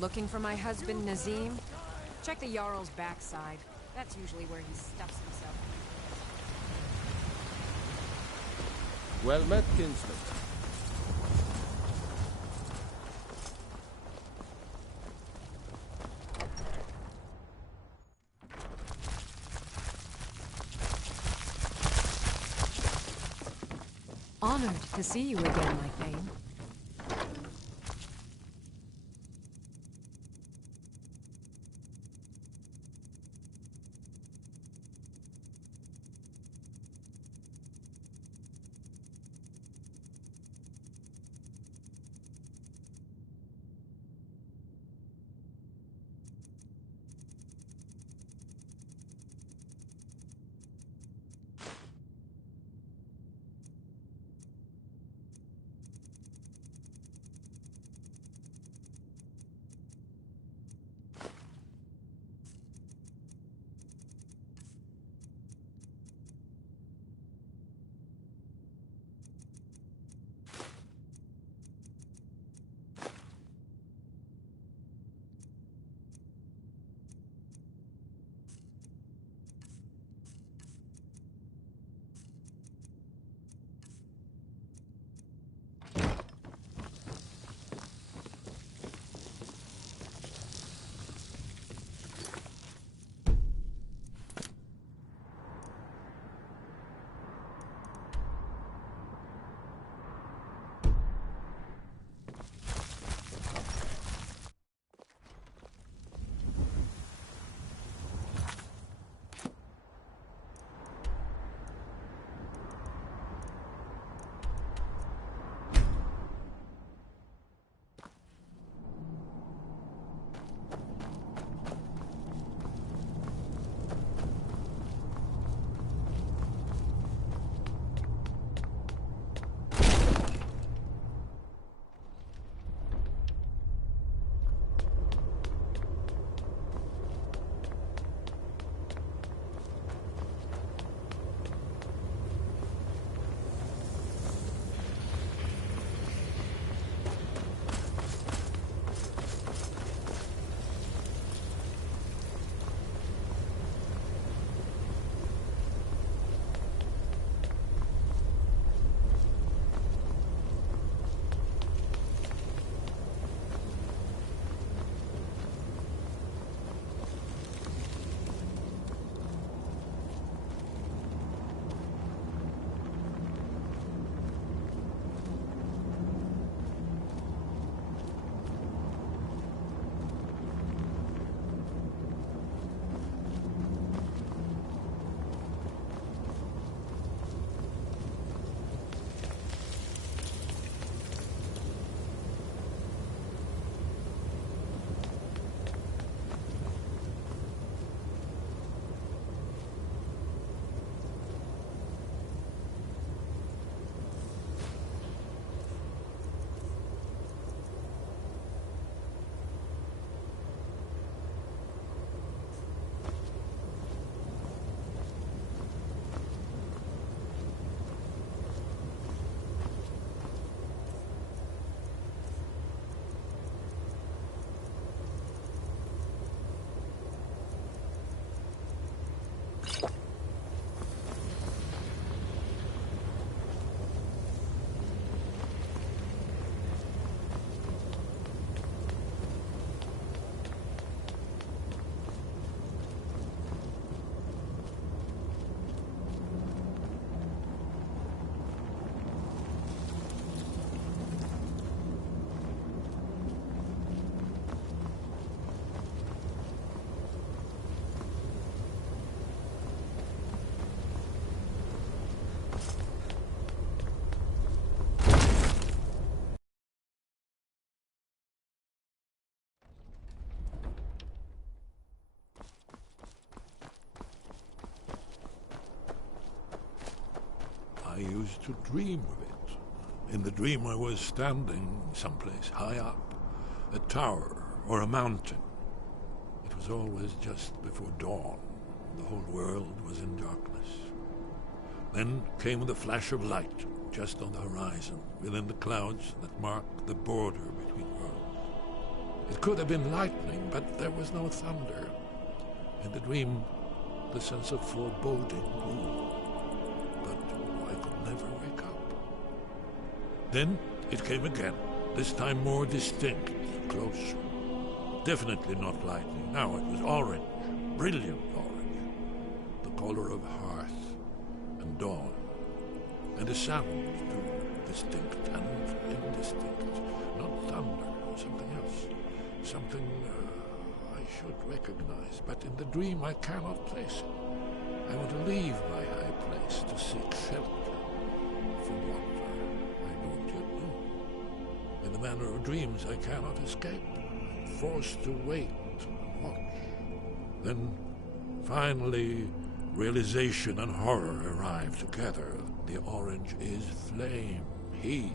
Looking for my husband Nazim? Check the Jarl's backside. That's usually where he stuffs himself. Well met, kinsman. Honored to see you again, my Thane. I used to dream of it. In the dream I was standing someplace high up, a tower or a mountain. It was always just before dawn. The whole world was in darkness. Then came the flash of light, just on the horizon, within the clouds that mark the border between worlds. It could have been lightning, but there was no thunder. In the dream, the sense of foreboding grew, but I could never wake up. Then it came again, this time more distinct, closer. Definitely not lightning. Now it was orange, brilliant orange, the color of hearth and dawn. And a sound, too, distinct and indistinct. Not thunder, something else. Something I should recognize, but in the dream I cannot place it. I want to leave my high place to seek shelter from what I don't yet know. In the manner of dreams I cannot escape. I'm forced to wait and watch. Then, finally, realization and horror arrive together. The orange is flame, heat,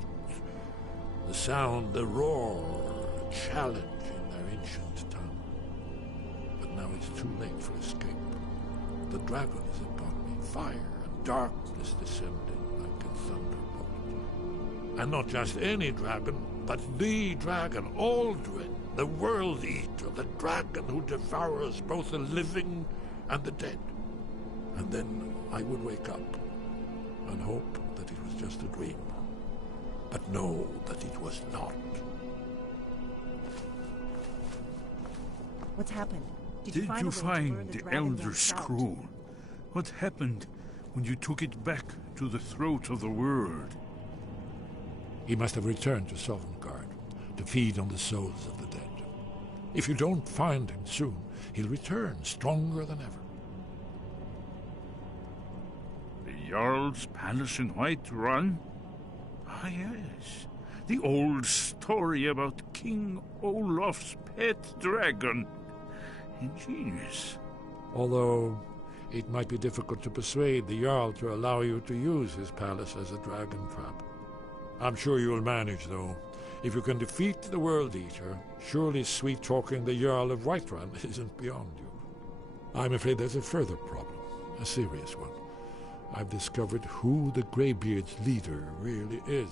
the sound, the roar, challenge in their ancient tongue. But now it's too late for escape. The dragon is upon me, fire and darkness descending like a thunderbolt. And not just any dragon, but the dragon, Aldrin, the world eater, the dragon who devours both the living and the dead. And then I would wake up and hope that it was just a dream, but know that it was not. What's happened? Did you find the Elder Scroll? What happened when you took it back to the throat of the world? He must have returned to Sovngarde to feed on the souls of the dead. If you don't find him soon, he'll return stronger than ever. The Jarl's palace in Whiterun? Ah, yes. The old story about King Olaf's pet dragon. Ingenious. Although it might be difficult to persuade the Jarl to allow you to use his palace as a dragon trap. I'm sure you'll manage, though. If you can defeat the World Eater, surely sweet-talking the Jarl of Whiterun isn't beyond you. I'm afraid there's a further problem, a serious one. I've discovered who the Greybeard's leader really is.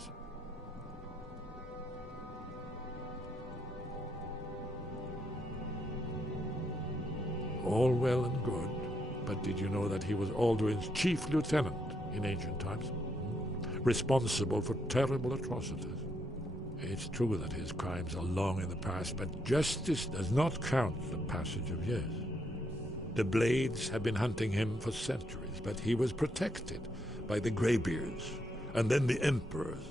All well and good, but did you know that he was Aldrin's chief lieutenant in ancient times? Responsible for terrible atrocities. It's true that his crimes are long in the past, but justice does not count the passage of years. The Blades have been hunting him for centuries, but he was protected by the Greybeards, and then the Emperors.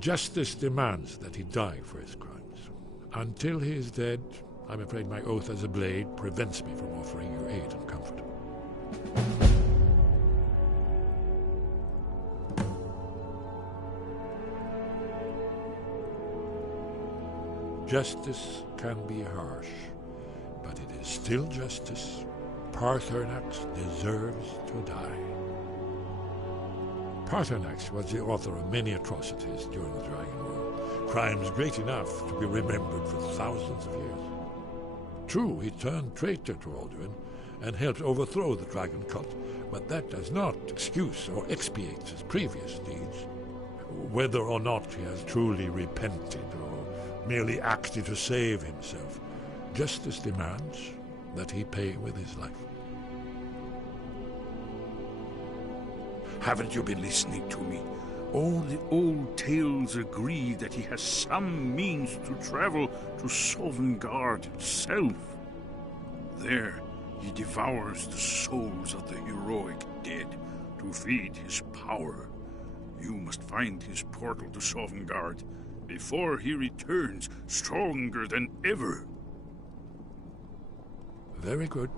Justice demands that he die for his crimes. Until he is dead, I'm afraid my oath as a Blade prevents me from offering you aid and comfort. Justice can be harsh, but it is still justice. Paarthurnax deserves to die. Paarthurnax was the author of many atrocities during the Dragon War, crimes great enough to be remembered for thousands of years. True, he turned traitor to Aldrin and helped overthrow the dragon cult, but that does not excuse or expiate his previous deeds. Whether or not he has truly repented or merely acted to save himself, justice demands that he pay with his life. Haven't you been listening to me? All the old tales agree that he has some means to travel to Sovngarde itself. There, he devours the souls of the heroic dead to feed his power. You must find his portal to Sovngarde before he returns stronger than ever. Very good.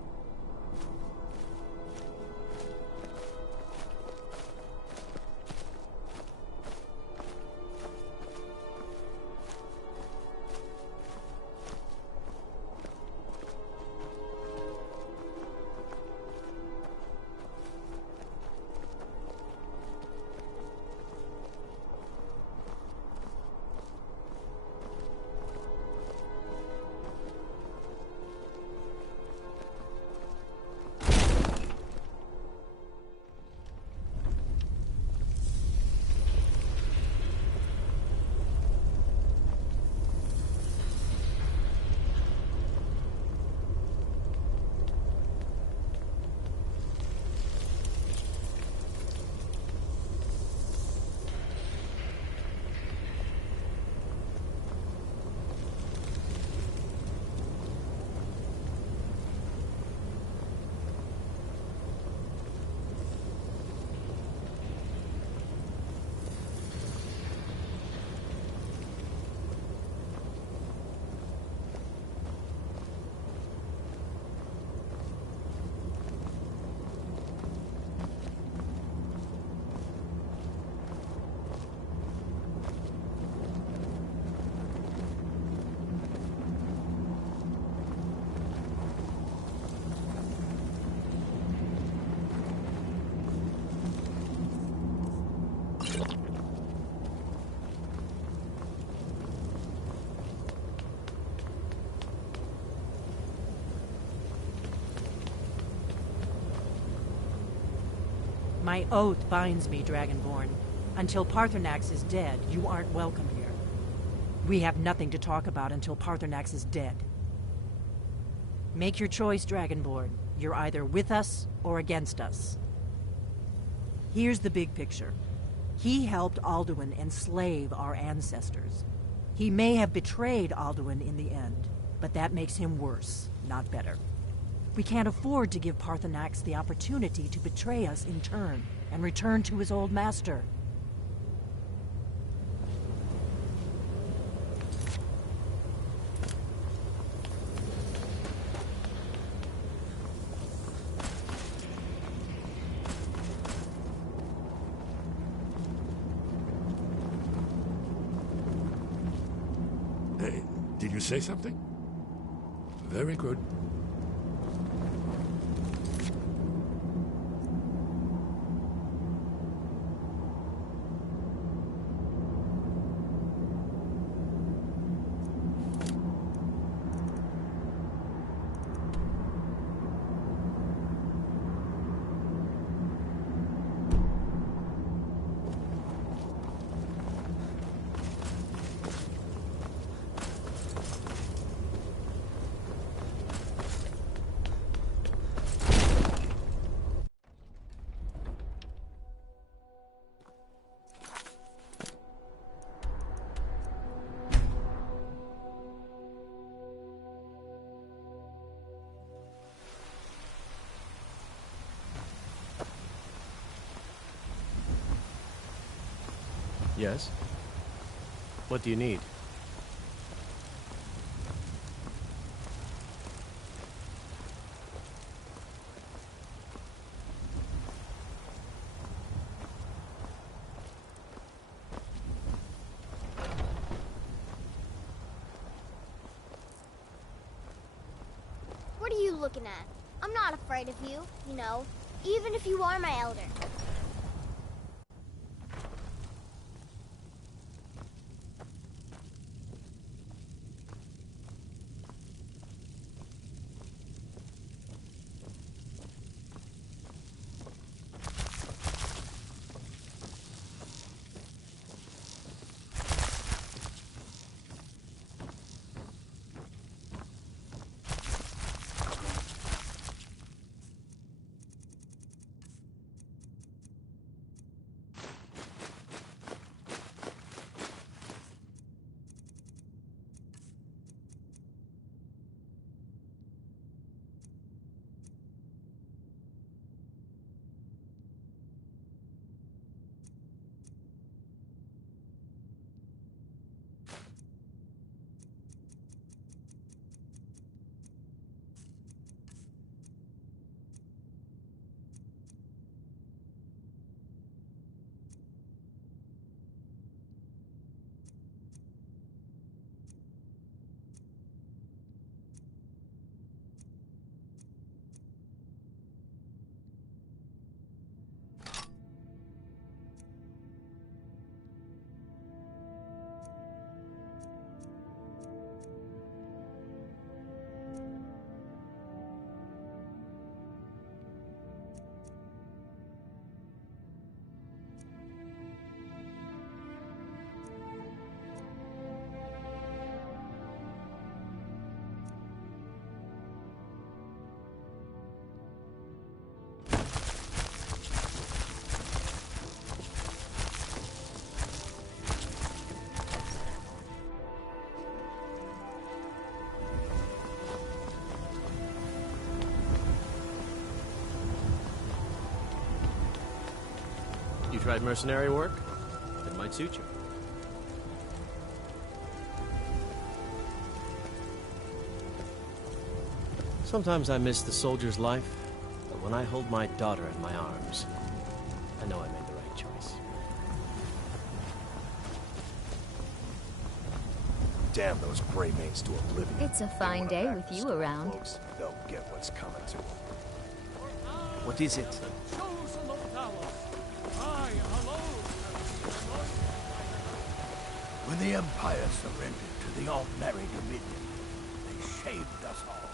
My oath binds me, Dragonborn. Until Paarthurnax is dead, you aren't welcome here. We have nothing to talk about until Paarthurnax is dead. Make your choice, Dragonborn. You're either with us or against us. Here's the big picture. He helped Alduin enslave our ancestors. He may have betrayed Alduin in the end, but that makes him worse, not better. We can't afford to give Paarthurnax the opportunity to betray us in turn and return to his old master. Did you say something? Very good. Yes? What do you need? What are you looking at? I'm not afraid of you, you know, even if you are my elder. You tried mercenary work? It might suit you. Sometimes I miss the soldier's life, but when I hold my daughter in my arms, I know I made the right choice. Damn those gray mains to oblivion. It's a fine day with you around. They'll get what's coming to them. What is it? When the Empire surrendered to the Altmerry Dominion, they shaved us all.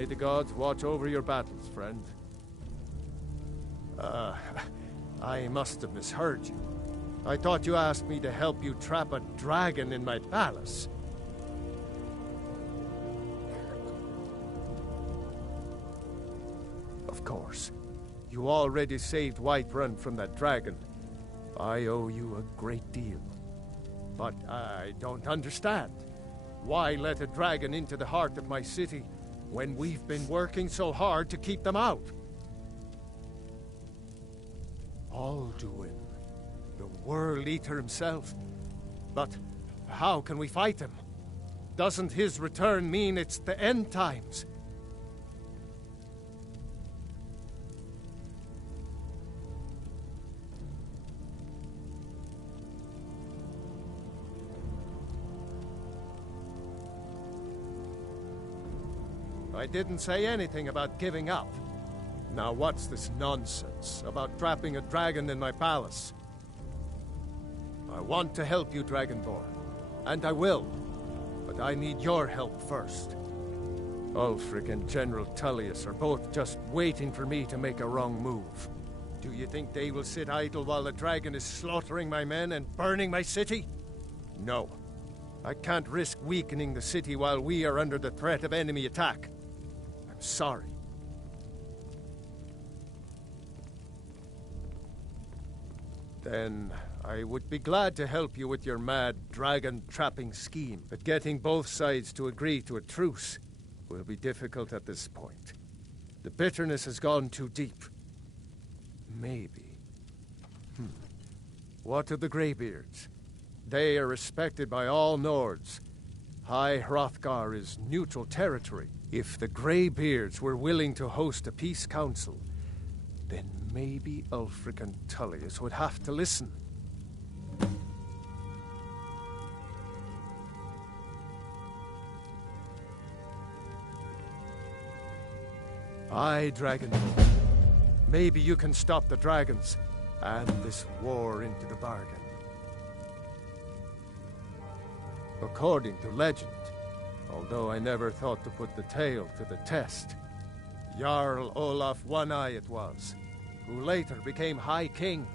May the gods watch over your battles, friend. I must have misheard you. I thought you asked me to help you trap a dragon in my palace. Of course. You already saved Whiterun from that dragon. I owe you a great deal. But I don't understand. Why let a dragon into the heart of my city when we've been working so hard to keep them out? Alduin, the World Eater himself. But how can we fight him? Doesn't his return mean it's the end times? I didn't say anything about giving up. Now what's this nonsense about trapping a dragon in my palace? I want to help you, Dragonborn, and I will, but I need your help first. Ulfric and General Tullius are both just waiting for me to make a wrong move. Do you think they will sit idle while the dragon is slaughtering my men and burning my city? No. I can't risk weakening the city while we are under the threat of enemy attack. I'm sorry. Then I would be glad to help you with your mad dragon-trapping scheme, but getting both sides to agree to a truce will be difficult at this point. The bitterness has gone too deep. Maybe. What of the Greybeards? They are respected by all Nords. High Hrothgar is neutral territory. If the Greybeards were willing to host a peace council, then maybe Ulfric and Tullius would have to listen. Aye, Dragonborn. Maybe you can stop the dragons, and this war into the bargain. According to legend, although I never thought to put the tale to the test, Jarl Olaf One-Eye it was, who later became High King.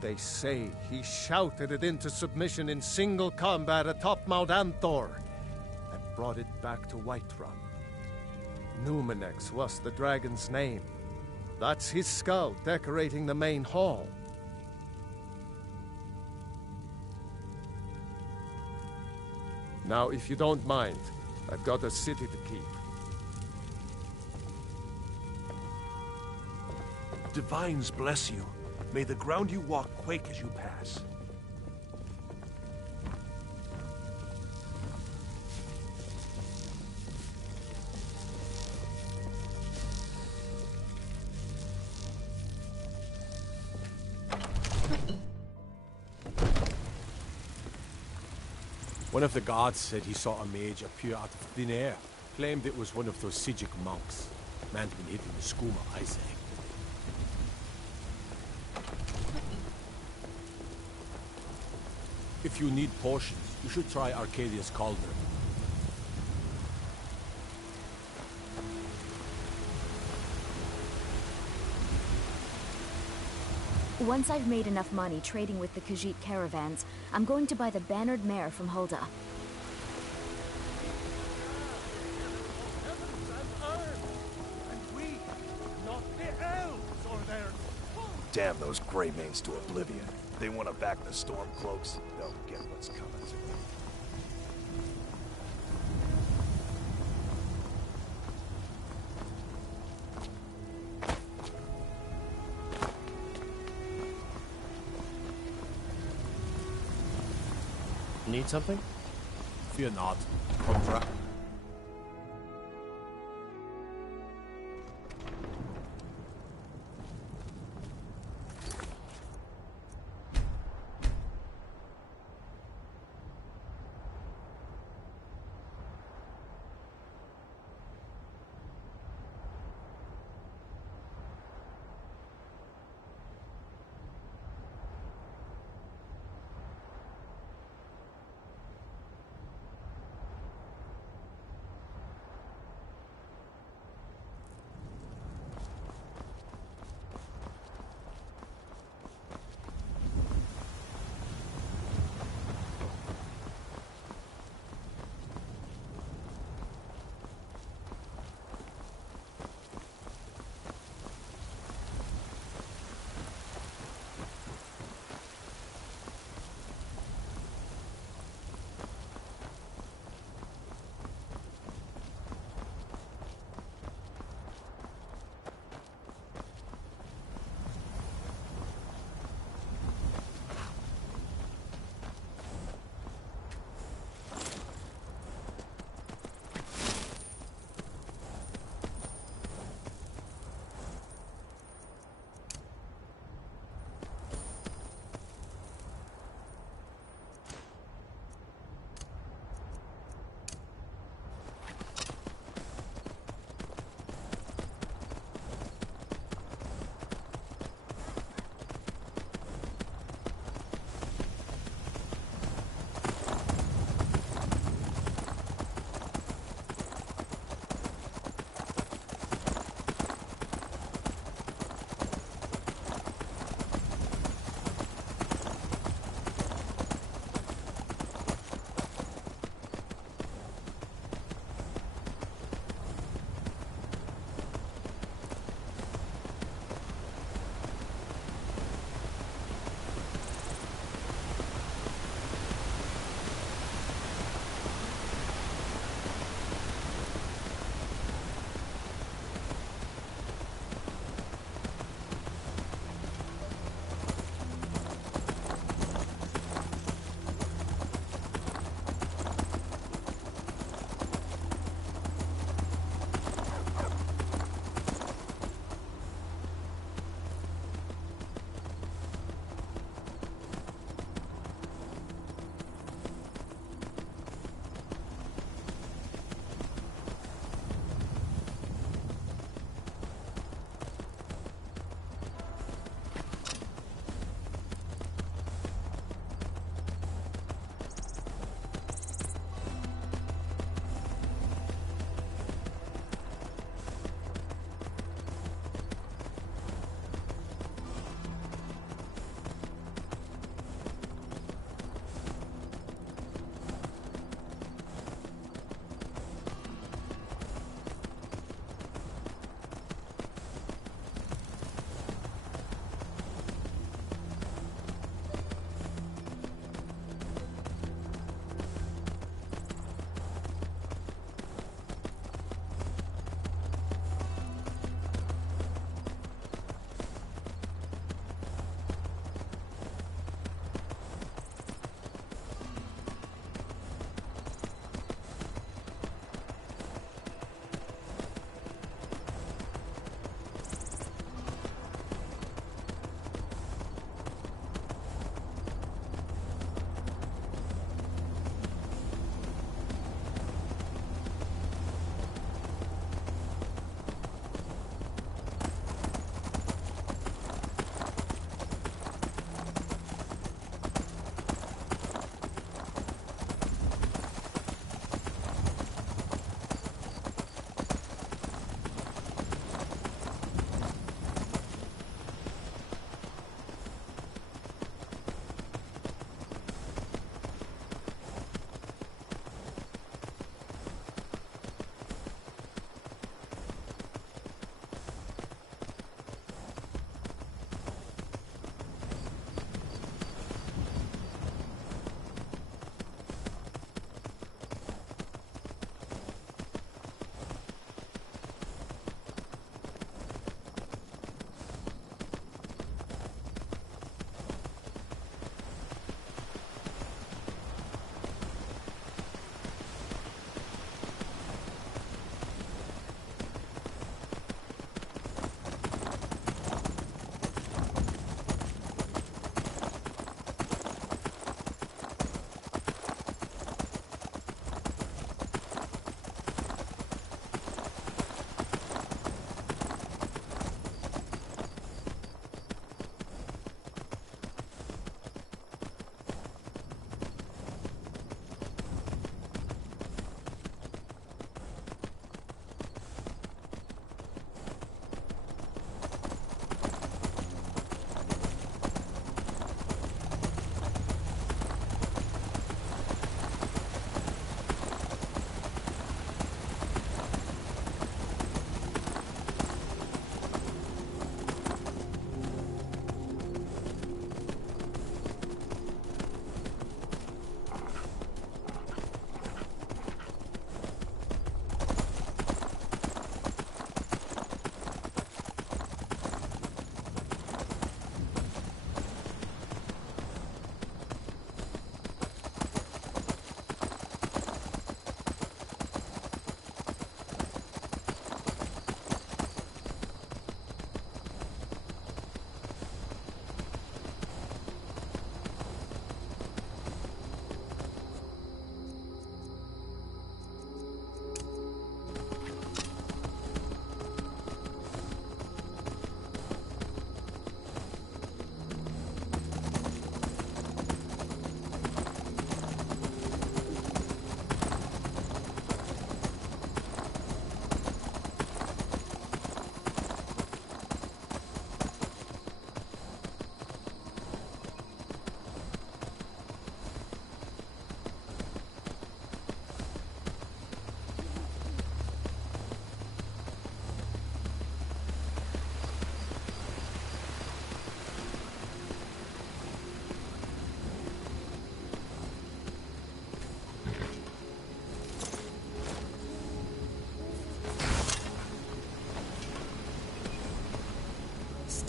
They say he shouted it into submission in single combat atop Mount Anthor, and brought it back to Whiterun. Numenex was the dragon's name. That's his skull decorating the main hall. Now, if you don't mind, I've got a city to keep. Divines bless you. May the ground you walk quake as you pass. One of the guards said he saw a mage appear out of thin air. Claimed it was one of those Sijic monks. Man had been hidden in the skooma, I say. If you need potions, you should try Arcadia's Cauldron. Once I've made enough money trading with the Khajiit caravans, I'm going to buy the bannered mare from Hulda. Damn those Greymanes to oblivion. They want to back the Stormcloaks. They'll get what's coming to them. Need something? Fear not. Contract.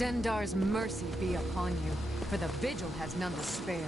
Stendarr's mercy be upon you, for the Vigil has none to spare.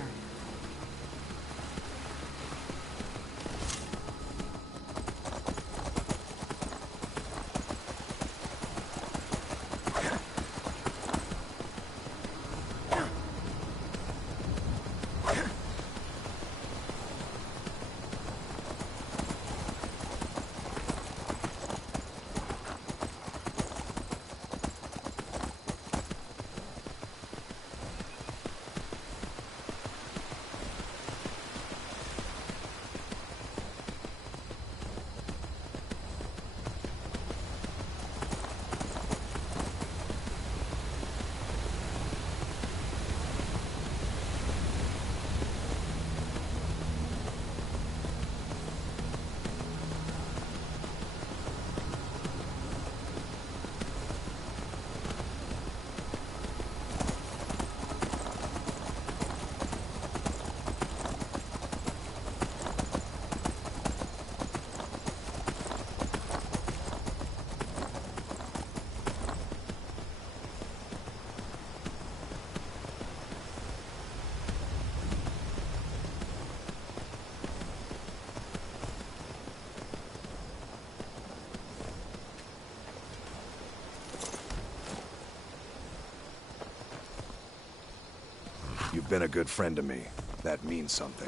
You've been a good friend to me. That means something.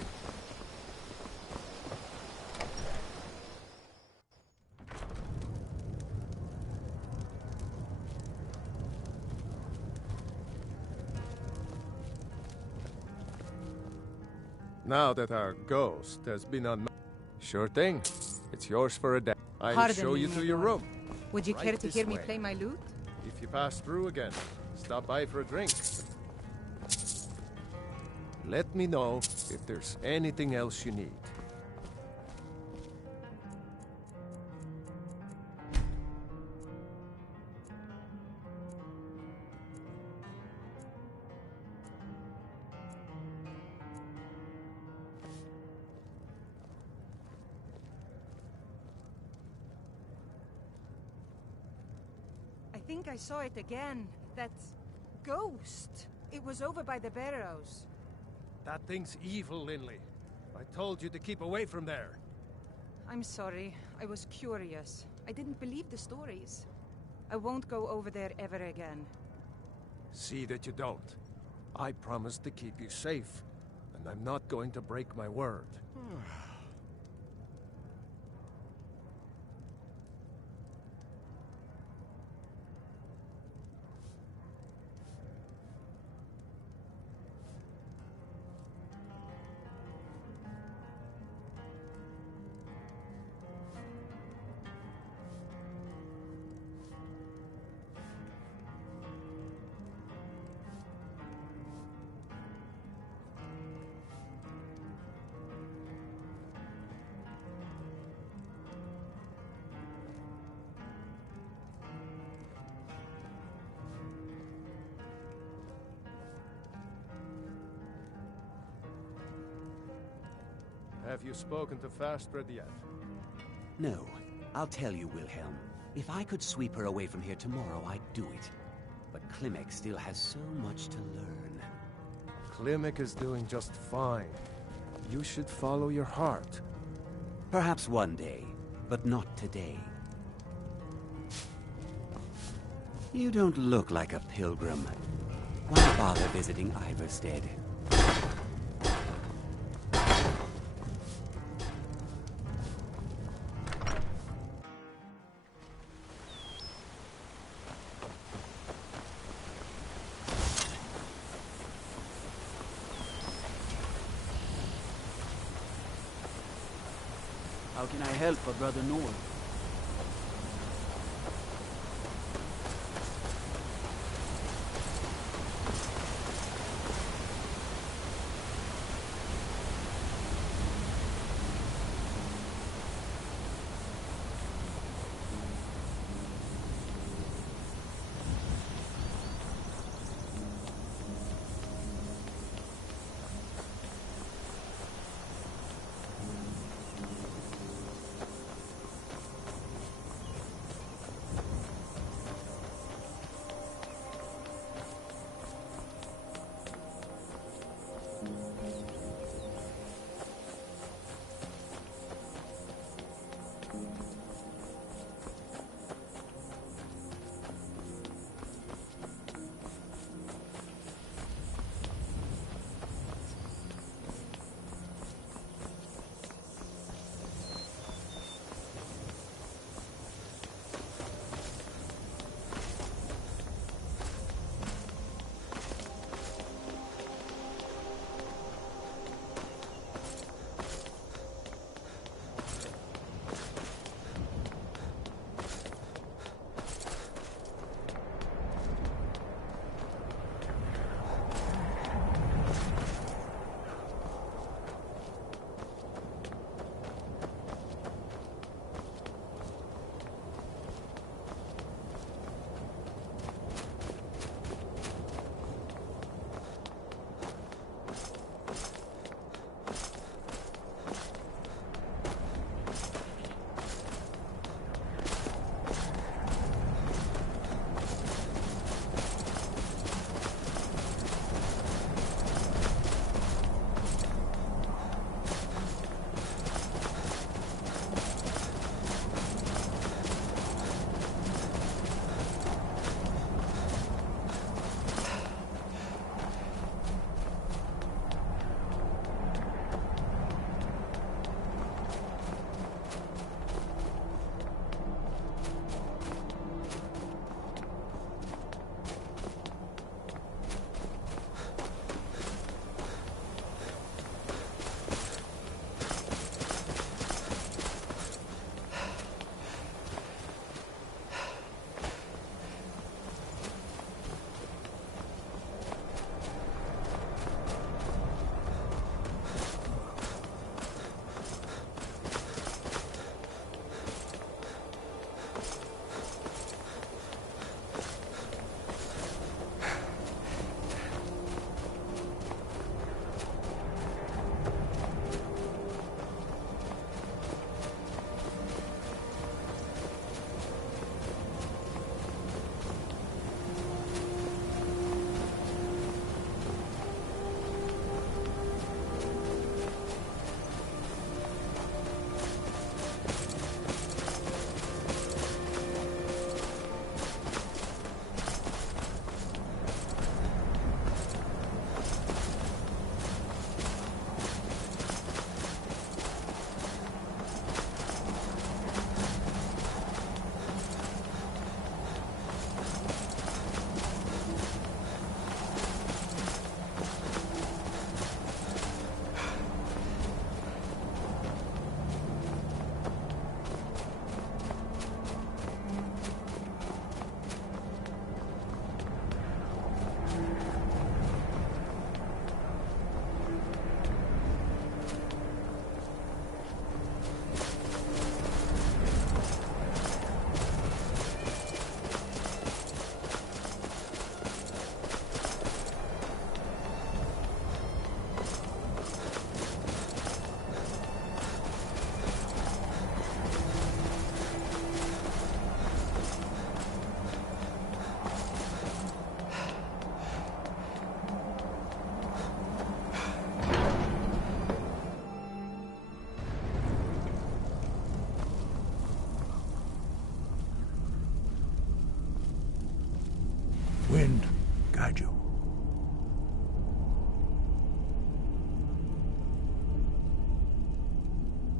Now that our ghost has been on... Sure thing. It's yours for a day. I'll show you to your room. Would you care Right to this hear me way. play my lute? If you pass through again, stop by for a drink. Let me know if there's anything else you need. I think I saw it again. That ghost. It was over by the barrows. That thing's evil, Linley. I told you to keep away from there. I'm sorry. I was curious. I didn't believe the stories. I won't go over there ever again. See that you don't. I promised to keep you safe, and I'm not going to break my word. Have you spoken to Fastred yet? No. I'll tell you, Wilhelm. If I could sweep her away from here tomorrow, I'd do it. But Klimek still has so much to learn. Klimek is doing just fine. You should follow your heart. Perhaps one day, but not today. You don't look like a pilgrim. Why bother visiting Iverstead? How can I help a brother Nord?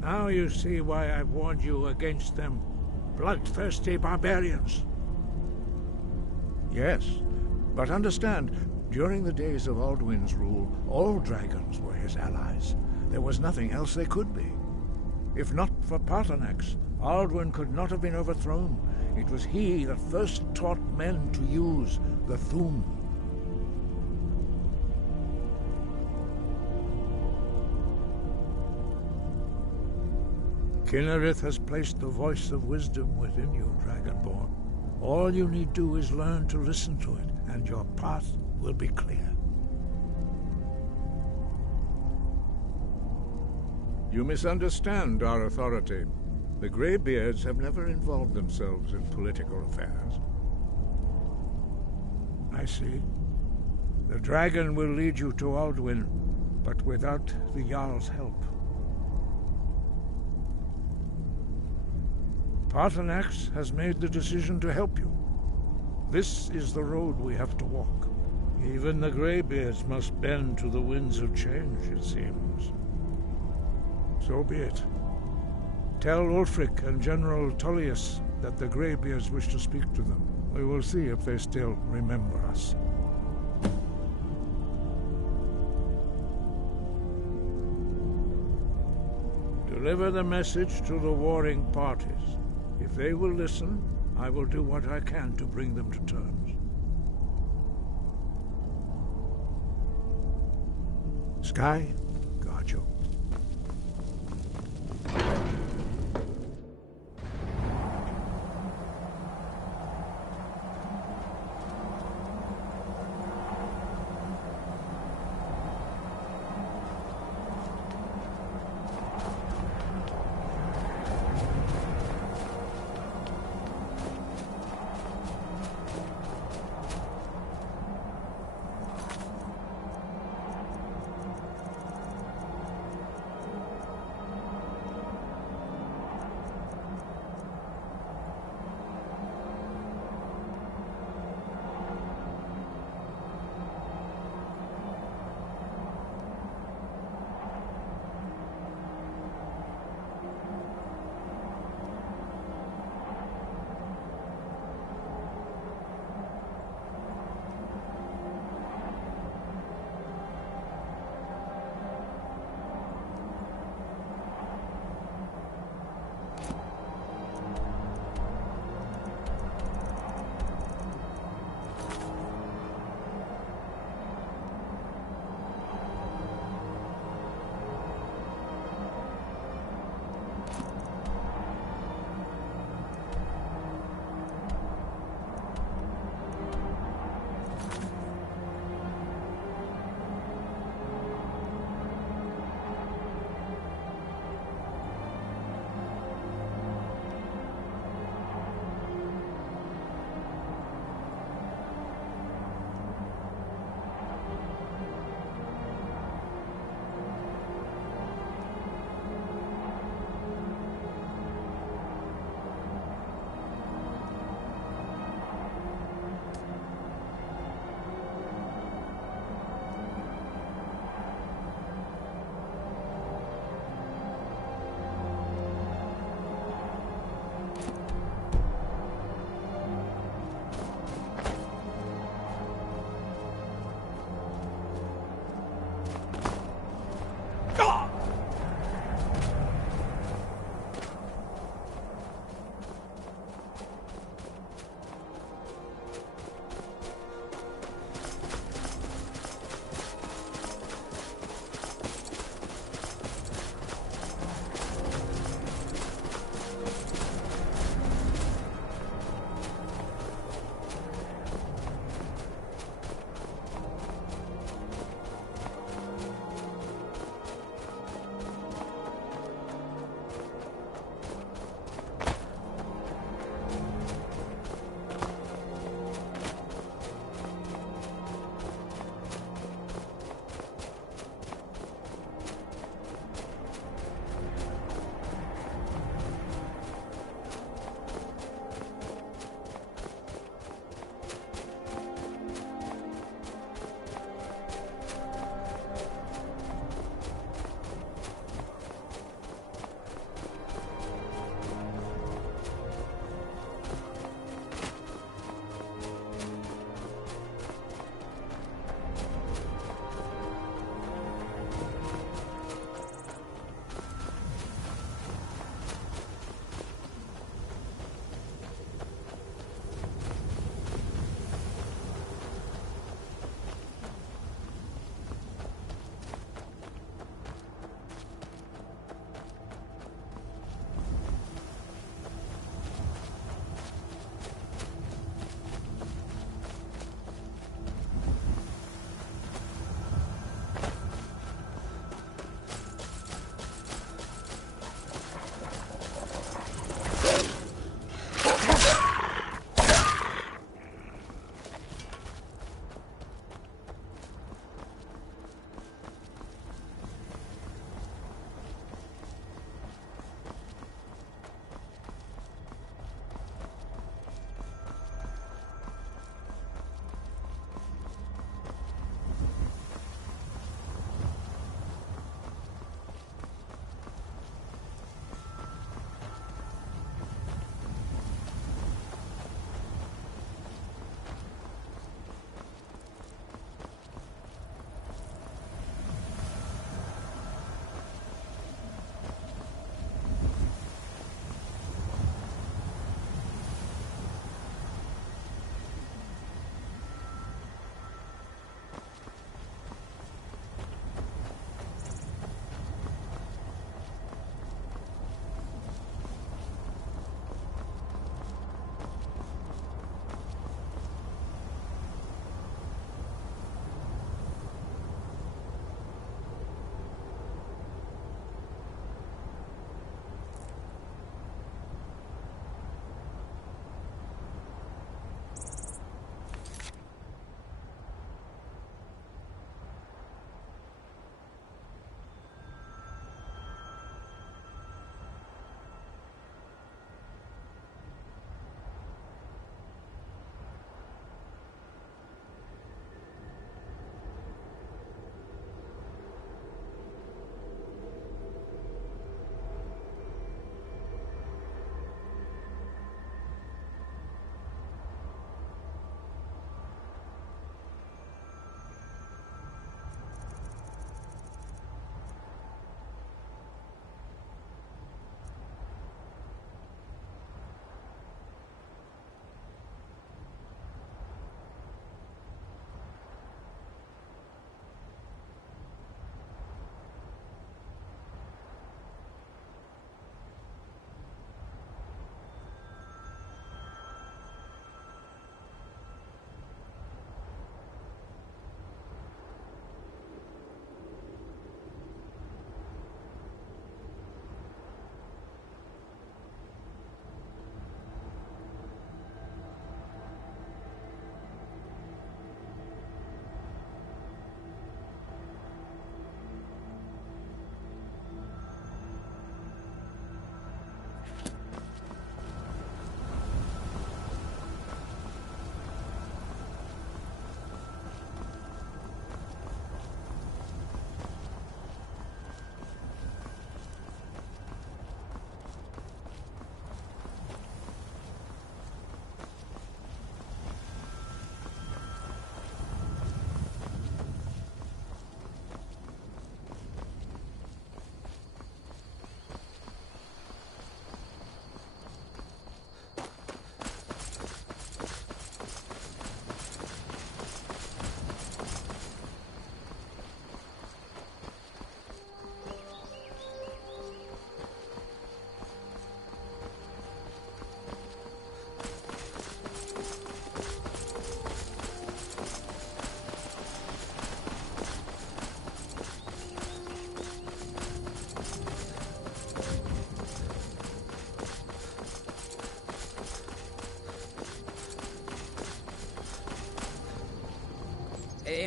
Now you see why I've warned you against them bloodthirsty barbarians. Yes, but understand, during the days of Alduin's rule, all dragons were his allies. There was nothing else they could be. If not for Paarthurnax, Alduin could not have been overthrown. It was he that first taught men to use the Thu'um. Kynareth has placed the voice of wisdom within you, Dragonborn. All you need do is learn to listen to it, and your path will be clear. You misunderstand our authority. The Greybeards have never involved themselves in political affairs. I see. The dragon will lead you to Alduin, but without the Jarl's help. Paarthurnax has made the decision to help you. This is the road we have to walk. Even the Greybeards must bend to the winds of change, it seems. So be it. Tell Ulfric and General Tullius that the Greybeards wish to speak to them. We will see if they still remember us. Deliver the message to the warring parties. If they will listen, I will do what I can to bring them to terms. Sky, guard you.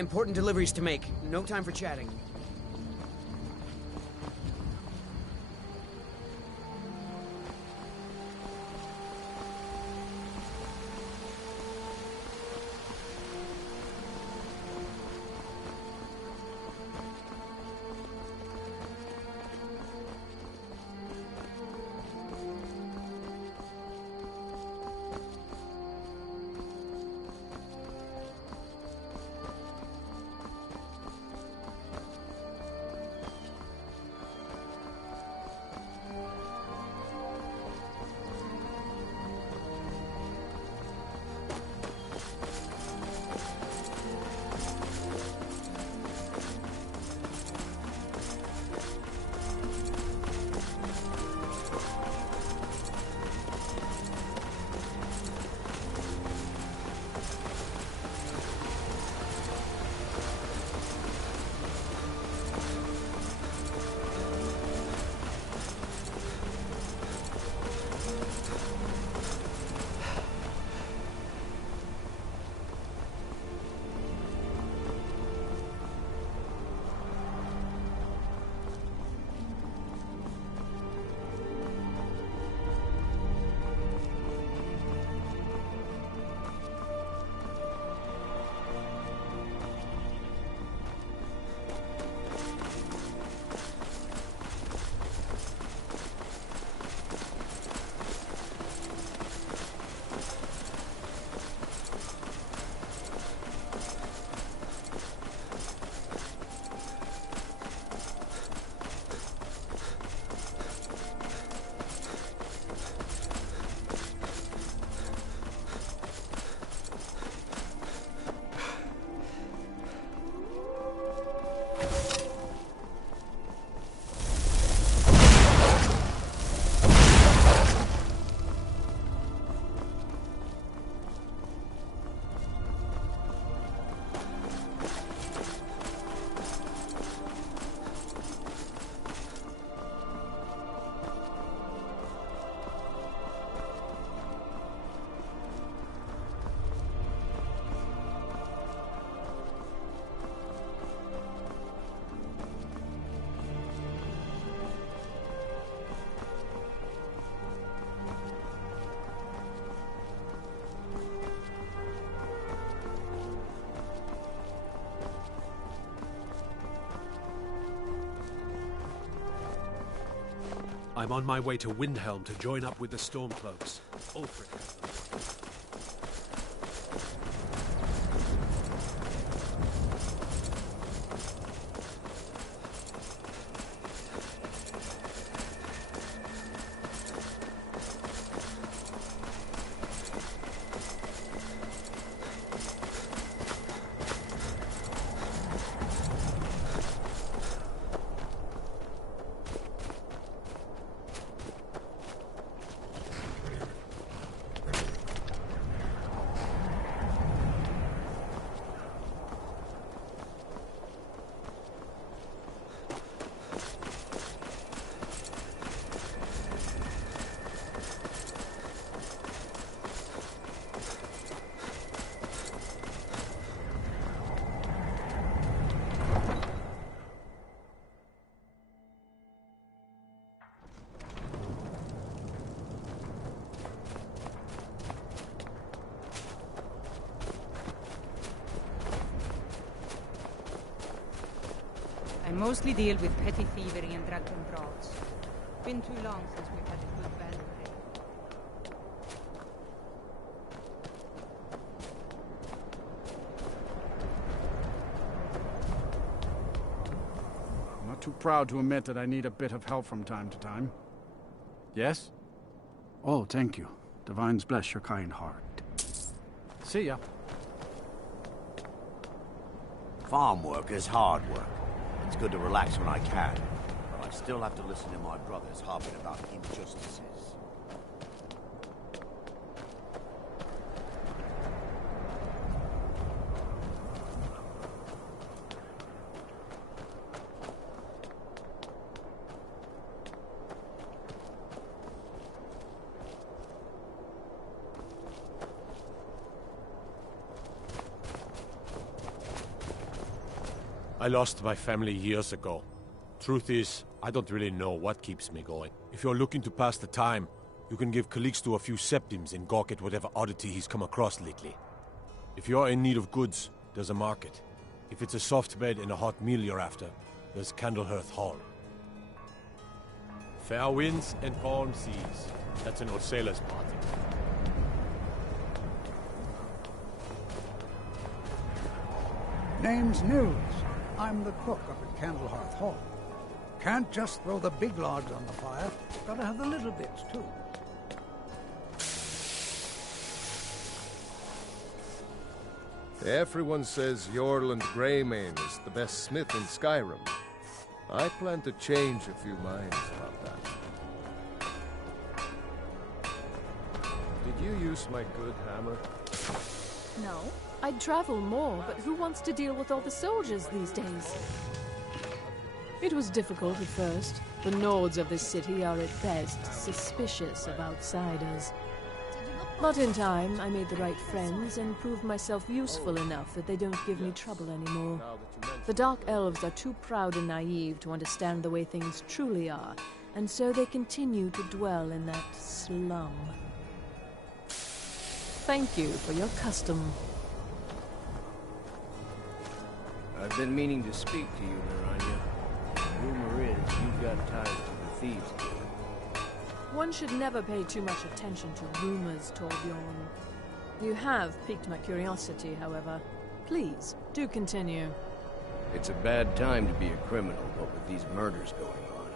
important deliveries to make. No time for chatting. I'm on my way to Windhelm to join up with the Stormcloaks. Ulfric has them. I mostly deal with petty thievery and drunken brawls. Been too long since we've had a good band break. I'm not too proud to admit that I need a bit of help from time to time. Yes? Oh, thank you. Divines bless your kind heart. See ya. Farm work is hard work. It's good to relax when I can, but I still have to listen to my brothers harping about injustices. I lost my family years ago. Truth is, I don't really know what keeps me going. If you're looking to pass the time, you can give Calixto a few septims and gawk at whatever oddity he's come across lately. If you're in need of goods, there's a market. If it's a soft bed and a hot meal you're after, there's Candlehearth Hall. Fair winds and calm seas. That's an old sailor's party. Name's Nils. I'm the cook up at Candlehearth Hall. Can't just throw the big logs on the fire. Gotta have the little bits, too. Everyone says Jorland Greymane is the best smith in Skyrim. I plan to change a few minds about that. Did you use my good hammer? No. I'd travel more, but who wants to deal with all the soldiers these days? It was difficult at first. The Nords of this city are at best suspicious of outsiders. But in time, I made the right friends and proved myself useful enough that they don't give me trouble anymore. The Dark Elves are too proud and naive to understand the way things truly are, and so they continue to dwell in that slum. Thank you for your custom. I've been meaning to speak to you, Naranya. Rumor is you've got ties to the thieves. One should never pay too much attention to rumors, Torbjorn. You have piqued my curiosity, however. Please, do continue. It's a bad time to be a criminal, what with these murders going on.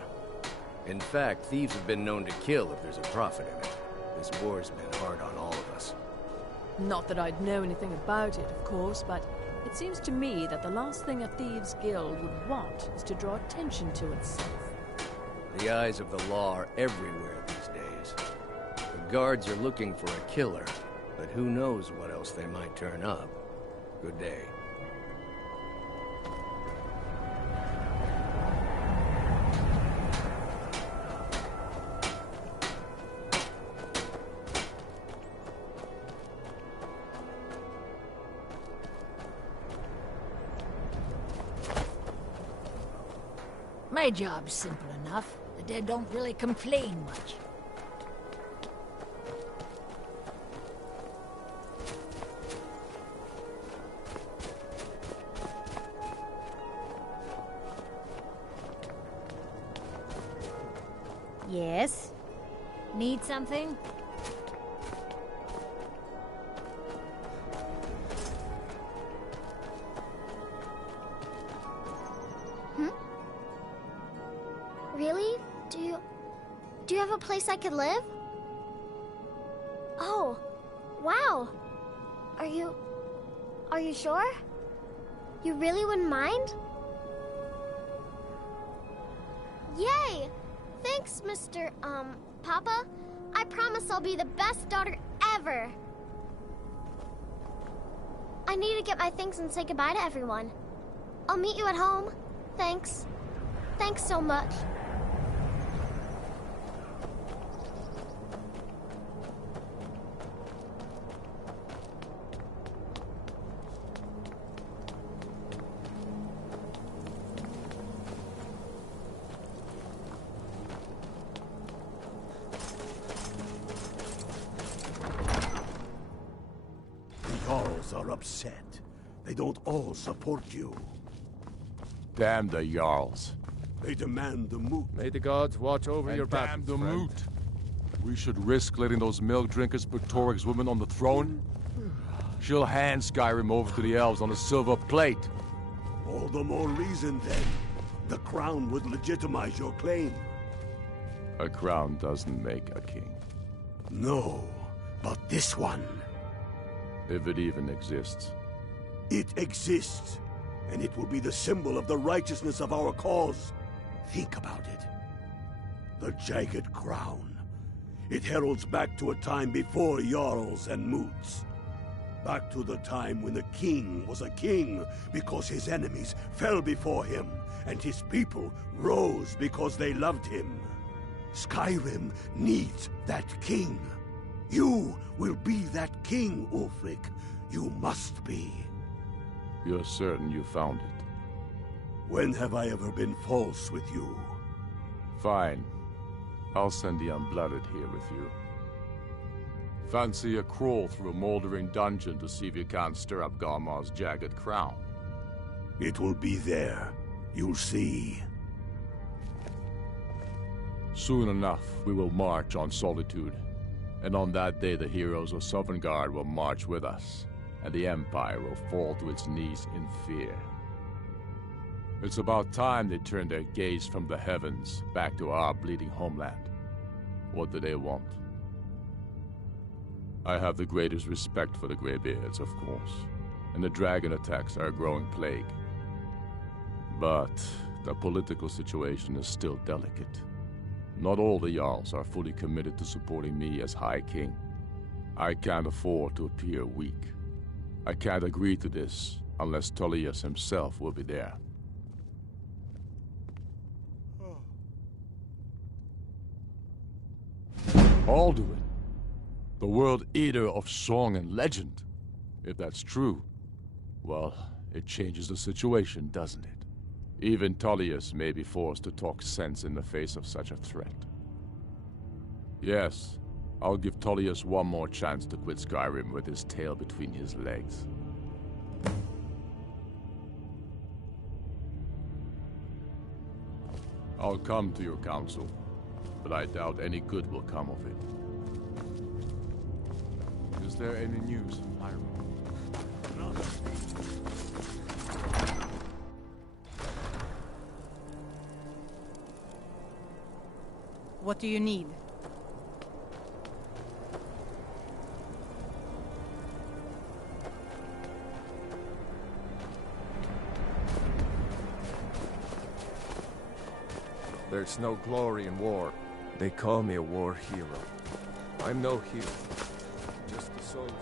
In fact, thieves have been known to kill if there's a profit in it. This war's been hard on all of us. Not that I'd know anything about it, of course, but it seems to me that the last thing a thieves' guild would want is to draw attention to itself. The eyes of the law are everywhere these days. The guards are looking for a killer, but who knows what else they might turn up. Good day. My job's simple enough. The dead don't really complain much. Yes? Need something? Really? Do you have a place I could live? Oh, wow. Are you sure? You really wouldn't mind? Yay! Thanks, Mr. Papa. I promise I'll be the best daughter ever. I need to get my things and say goodbye to everyone. I'll meet you at home. Thanks. Thanks so much. Are upset. They don't all support you. Damn the Jarls. They demand the moot. May the gods watch over And your back, damn the friend. moot. We should risk letting those milk drinkers put Toryg's woman on the throne? She'll hand Skyrim over to the elves on a silver plate. All the more reason, then. The crown would legitimize your claim. A crown doesn't make a king. No, but this one. If it even exists. It exists, and it will be the symbol of the righteousness of our cause. Think about it. The Jagged Crown. It heralds back to a time before Jarls and Moots. Back to the time when the king was a king because his enemies fell before him, and his people rose because they loved him. Skyrim needs that king. You will be that king, Ulfric. You must be. You're certain you found it? When have I ever been false with you? Fine. I'll send the Unblooded here with you. Fancy a crawl through a moldering dungeon to see if you can't stir up Garmar's Jagged Crown? It will be there. You'll see. Soon enough, we will march on Solitude. And on that day, the heroes of Sovngarde will march with us, and the Empire will fall to its knees in fear. It's about time they turned their gaze from the heavens back to our bleeding homeland. What do they want? I have the greatest respect for the Greybeards, of course, and the dragon attacks are a growing plague. But the political situation is still delicate. Not all the Jarls are fully committed to supporting me as High King. I can't afford to appear weak. I can't agree to this unless Tullius himself will be there. Alduin, the World Eater of song and legend. If that's true, well, it changes the situation, doesn't it? Even Tullius may be forced to talk sense in the face of such a threat. Yes, I'll give Tullius one more chance to quit Skyrim with his tail between his legs. I'll come to your council, but I doubt any good will come of it. Is there any news from Hyrule? What do you need? There's no glory in war. They call me a war hero. I'm no hero, just a soldier.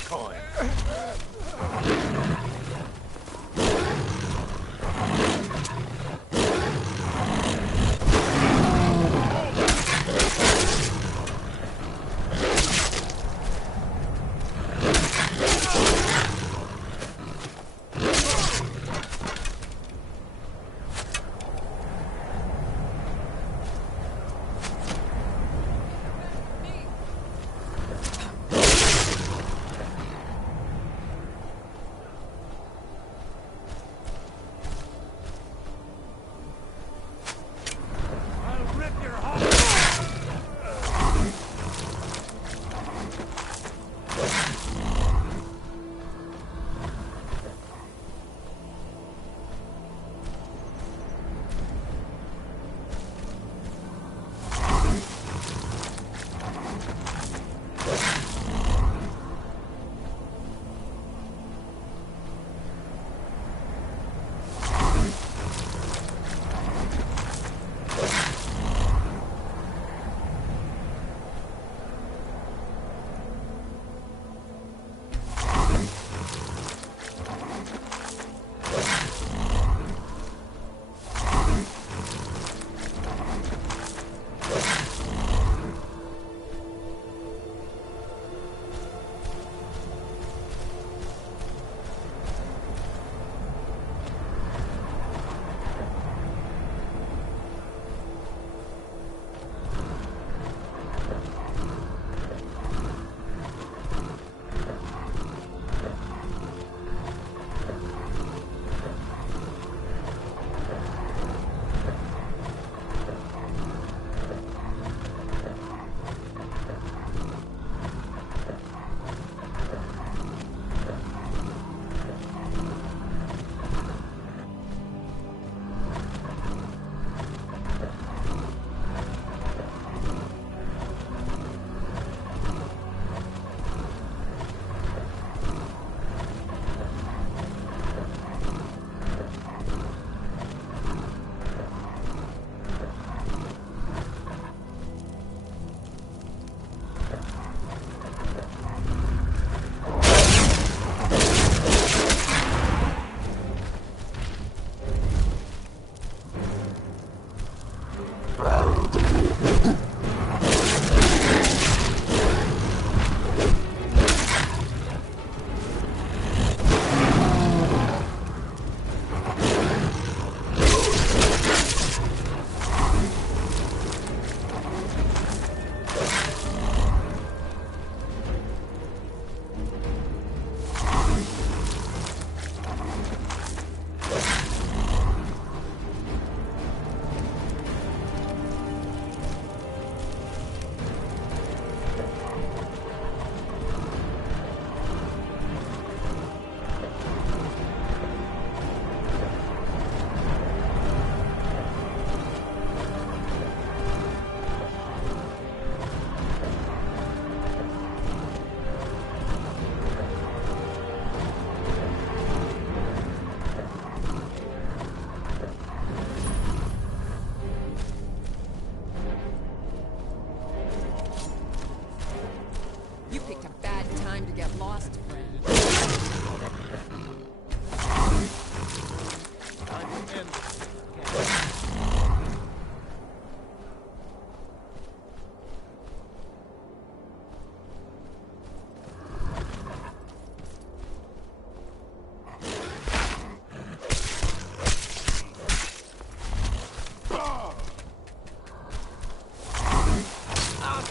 your coin.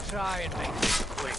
Try and make this quick.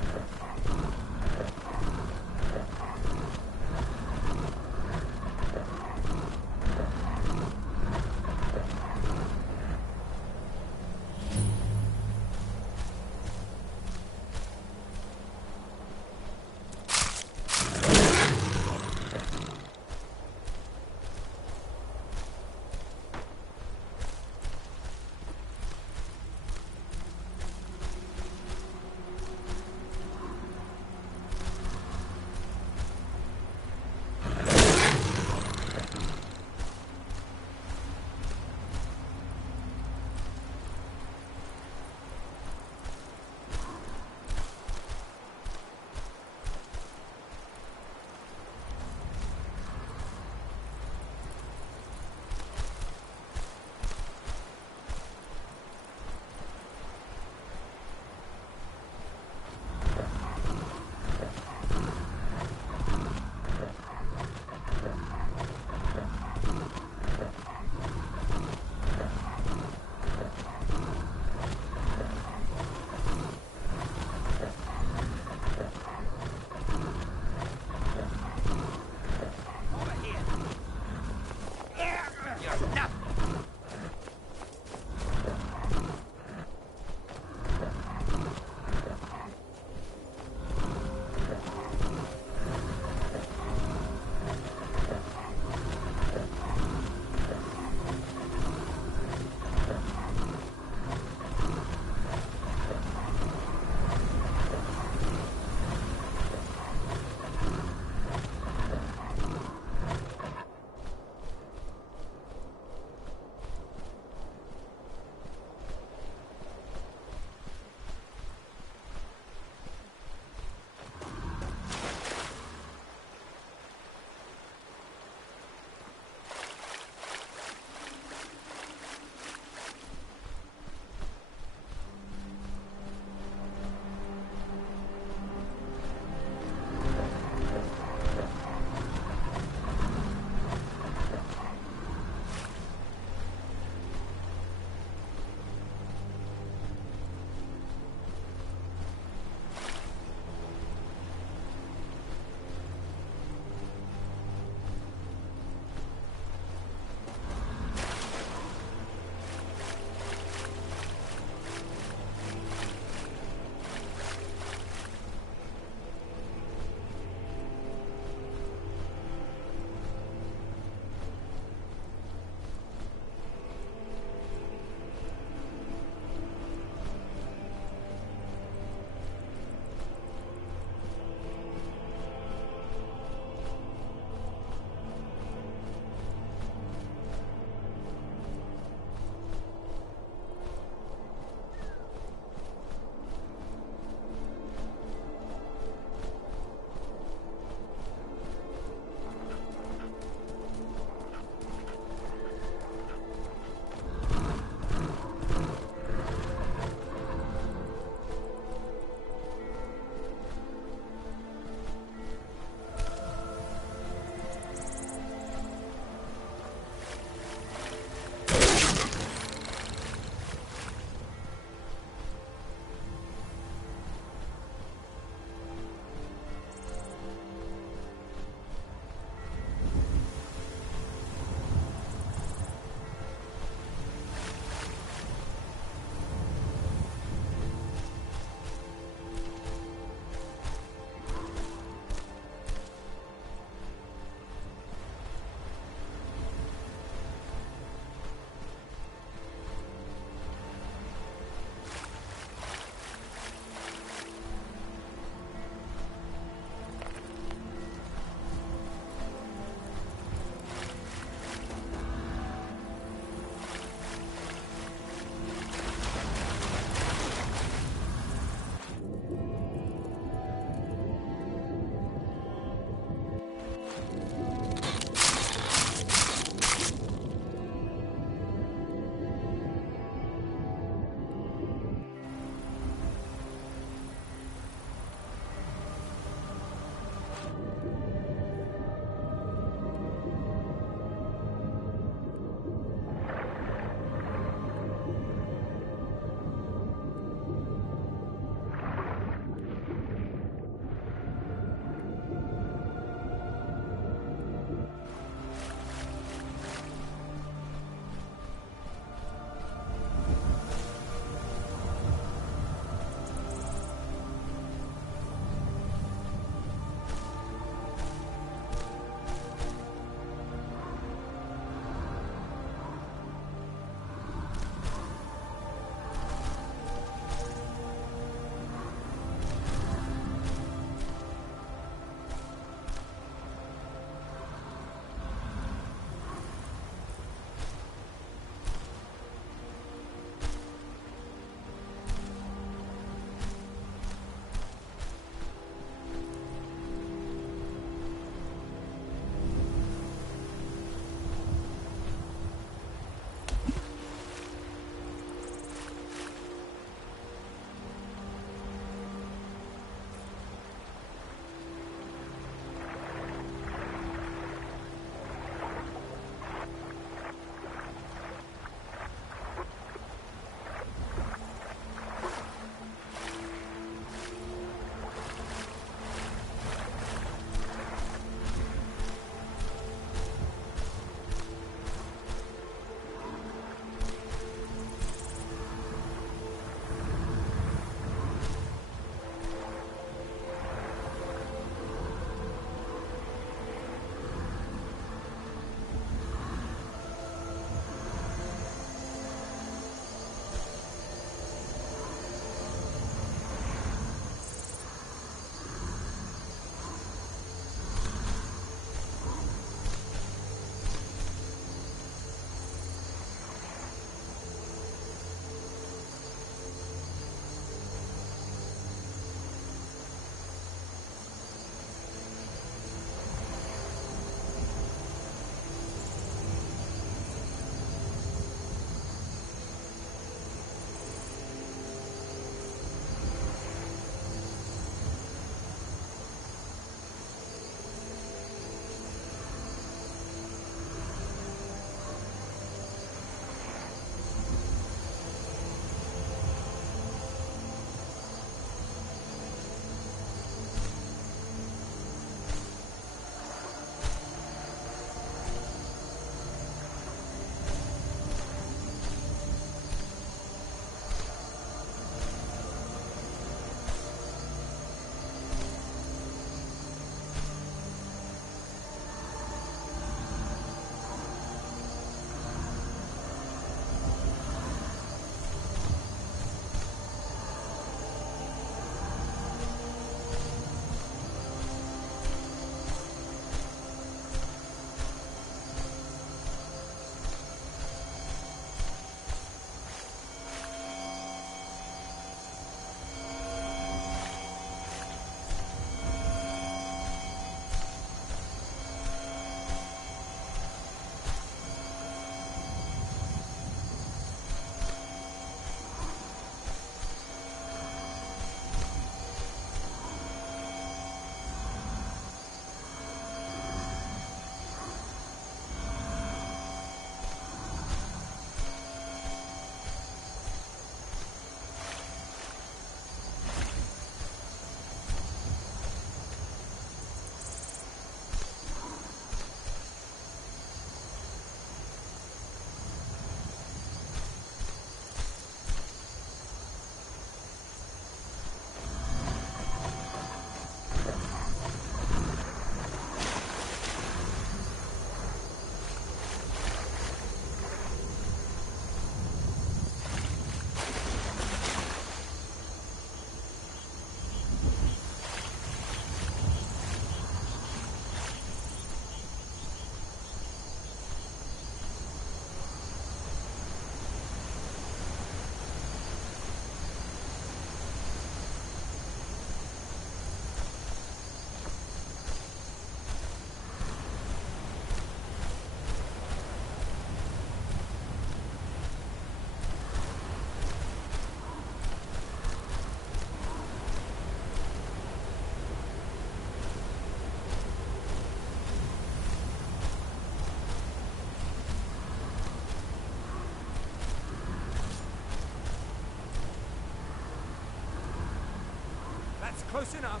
That's close enough.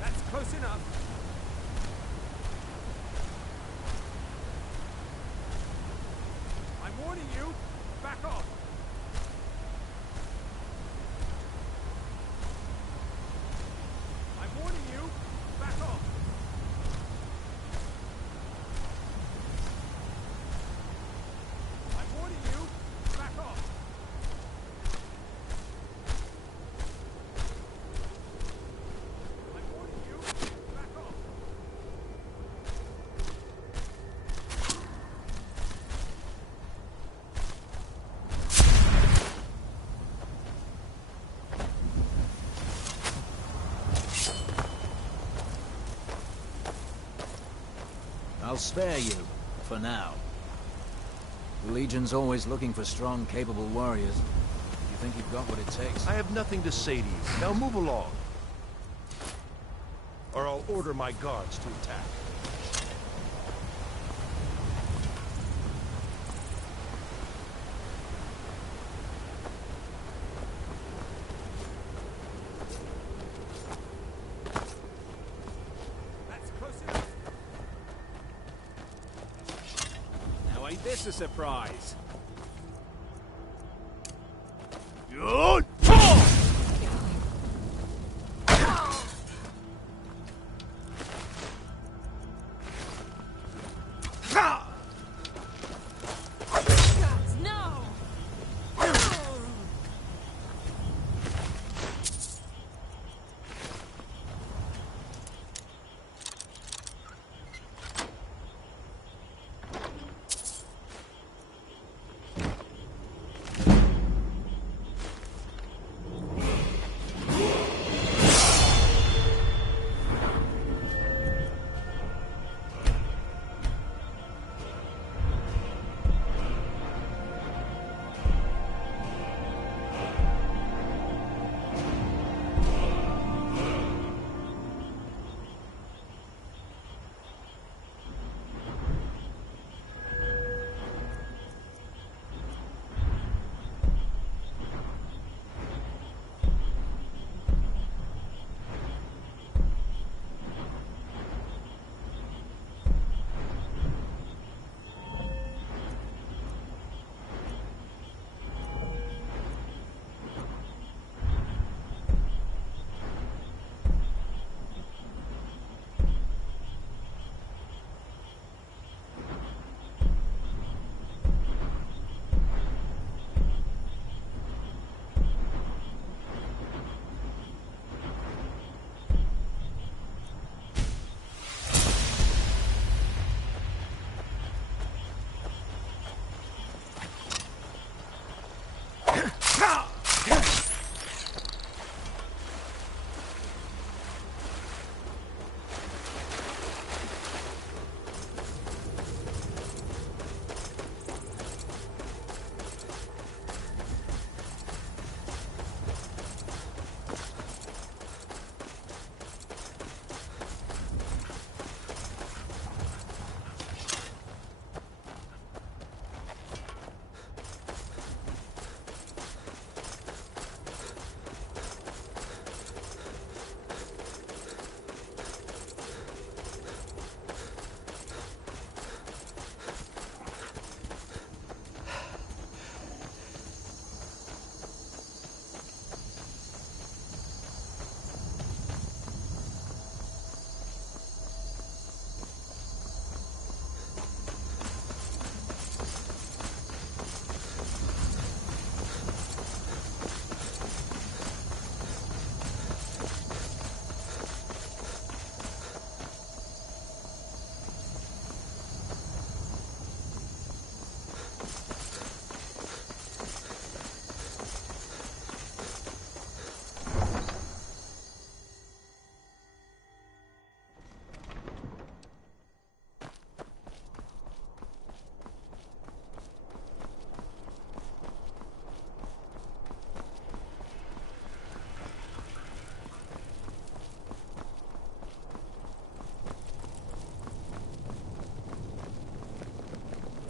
That's close enough. I'm warning you. Back off. I'm warning you. Back off. I'm warning you. Back off. I'm warning you. Back off. I'll spare you, for now. The Legion's always looking for strong, capable warriors. You think you've got what it takes? I have nothing to say to you. Now move along. Or I'll order my guards to attack. That's close enough. Now ain't this a surprise? No!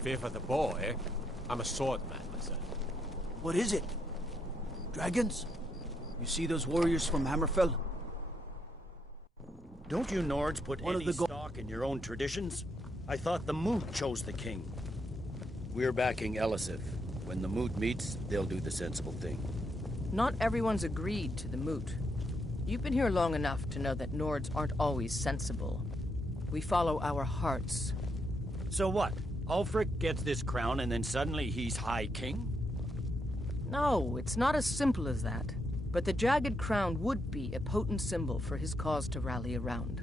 Fear for the boar, eh? I'm a swordman myself. What is it? Dragons? You see those warriors from Hammerfell? Don't you Nords put any stock in your own traditions? I thought the Moot chose the king. We're backing Elisif. When the Moot meets, they'll do the sensible thing. Not everyone's agreed to the Moot. You've been here long enough to know that Nords aren't always sensible. We follow our hearts. So what? Ulfric gets this crown and then suddenly he's High King? No, it's not as simple as that. But the Jagged Crown would be a potent symbol for his cause to rally around.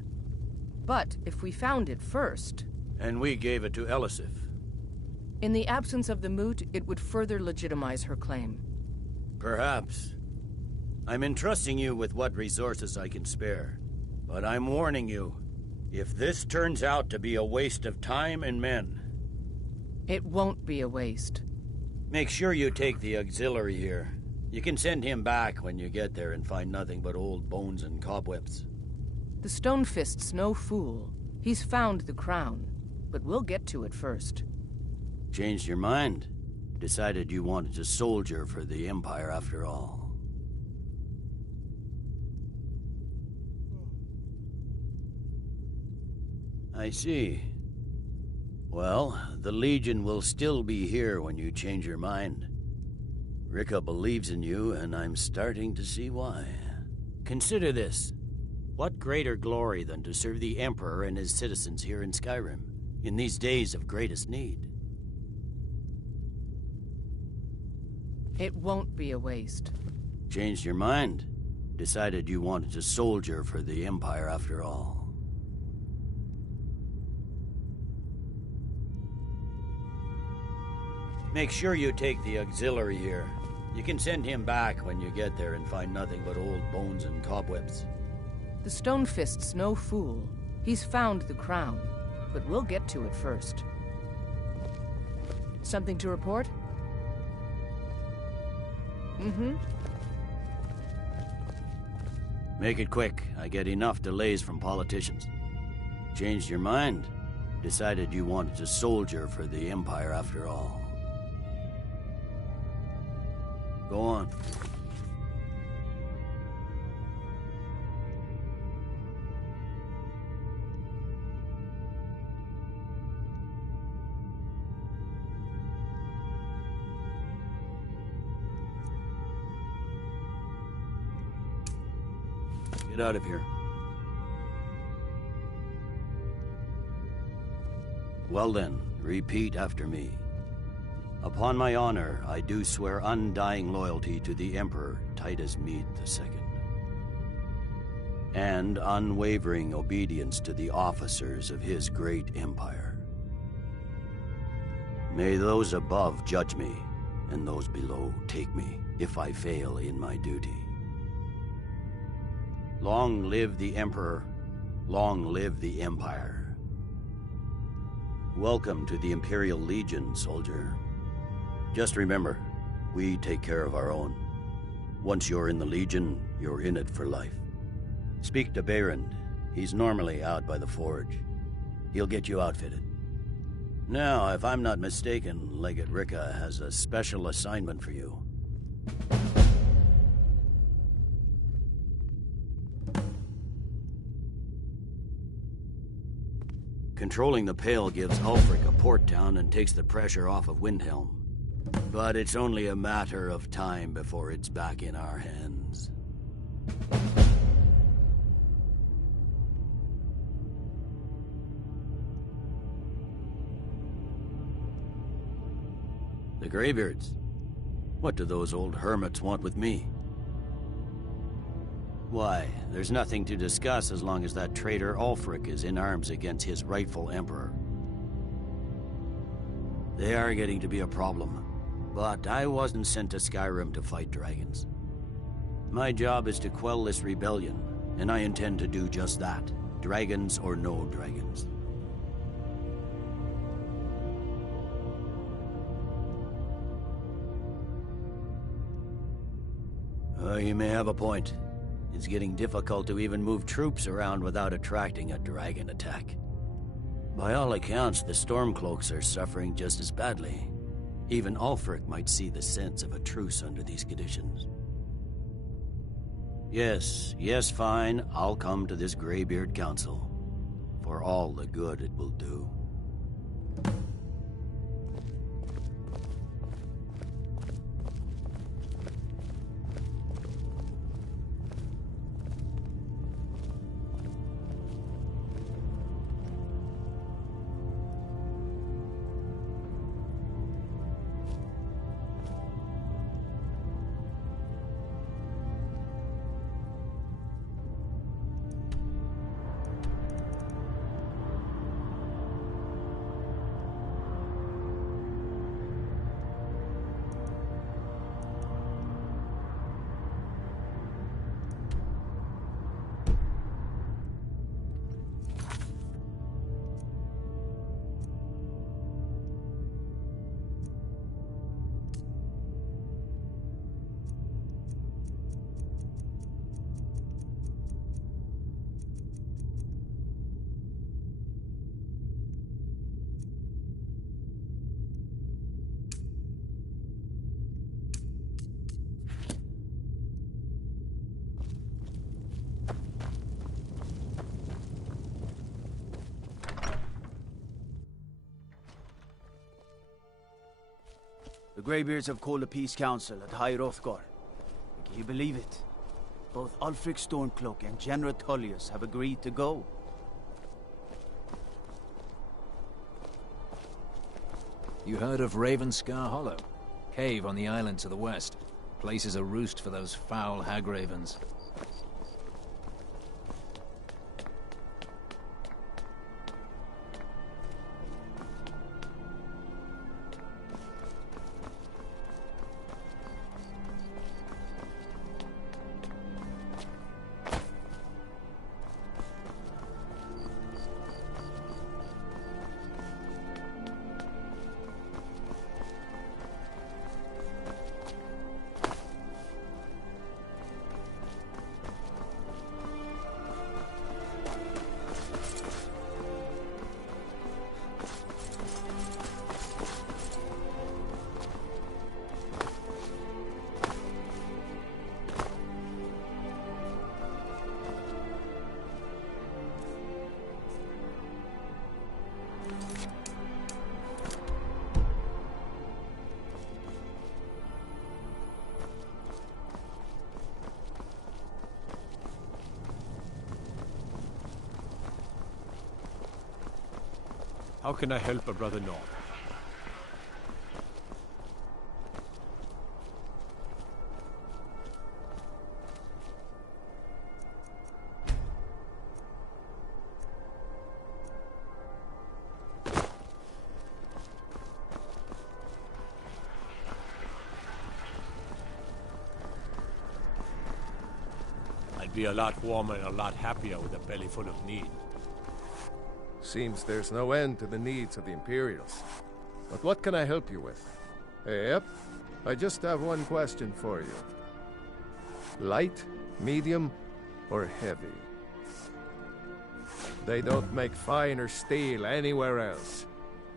But if we found it first... And we gave it to Elisif. In the absence of the Moot, it would further legitimize her claim. Perhaps. I'm entrusting you with what resources I can spare. But I'm warning you, if this turns out to be a waste of time and men... It won't be a waste. Make sure you take the auxiliary here. You can send him back when you get there and find nothing but old bones and cobwebs. The Stonefist's no fool. He's found the crown, but we'll get to it first. Changed your mind? Decided you wanted to soldier for the Empire after all. I see. Well, the Legion will still be here when you change your mind. Rika believes in you, and I'm starting to see why. Consider this. What greater glory than to serve the Emperor and his citizens here in Skyrim, in these days of greatest need? It won't be a waste. Changed your mind? Decided you wanted to soldier for the Empire after all. Make sure you take the auxiliary here. You can send him back when you get there and find nothing but old bones and cobwebs. The Stonefist's no fool. He's found the crown, but we'll get to it first. Something to report? Mm-hmm. Make it quick. I get enough delays from politicians. Changed your mind? Decided you wanted to soldier for the Empire after all. Go on. Get out of here. Well then, repeat after me. Upon my honor, I do swear undying loyalty to the Emperor Titus Mede II, and unwavering obedience to the officers of his great empire. May those above judge me, and those below take me, if I fail in my duty. Long live the Emperor, long live the Empire. Welcome to the Imperial Legion, soldier. Just remember, we take care of our own. Once you're in the Legion, you're in it for life. Speak to Beirand. He's normally out by the forge. He'll get you outfitted. Now, if I'm not mistaken, Legate Rika has a special assignment for you. Controlling the Pale gives Ulfric a port town and takes the pressure off of Windhelm. But it's only a matter of time before it's back in our hands. The Greybeards? What do those old hermits want with me? Why, there's nothing to discuss as long as that traitor Ulfric is in arms against his rightful emperor. They are getting to be a problem. But I wasn't sent to Skyrim to fight dragons. My job is to quell this rebellion, and I intend to do just that, dragons or no dragons. You may have a point. It's getting difficult to even move troops around without attracting a dragon attack. By all accounts, the Stormcloaks are suffering just as badly. Even Ulfric might see the sense of a truce under these conditions. Yes, fine. I'll come to this Greybeard Council. For all the good it will do. The Greybeards have called a peace council at High Hrothgar. Can you believe it? Both Ulfric Stormcloak and General Tullius have agreed to go. You heard of Ravenscar Hollow? Cave on the island to the west. Place is a roost for those foul hag-ravens. How can I help a brother Nord? I'd be a lot warmer and a lot happier with a belly full of need. Seems there's no end to the needs of the Imperials. But what can I help you with? Yep, I just have one question for you. Light, medium, or heavy? They don't make fine or steel anywhere else.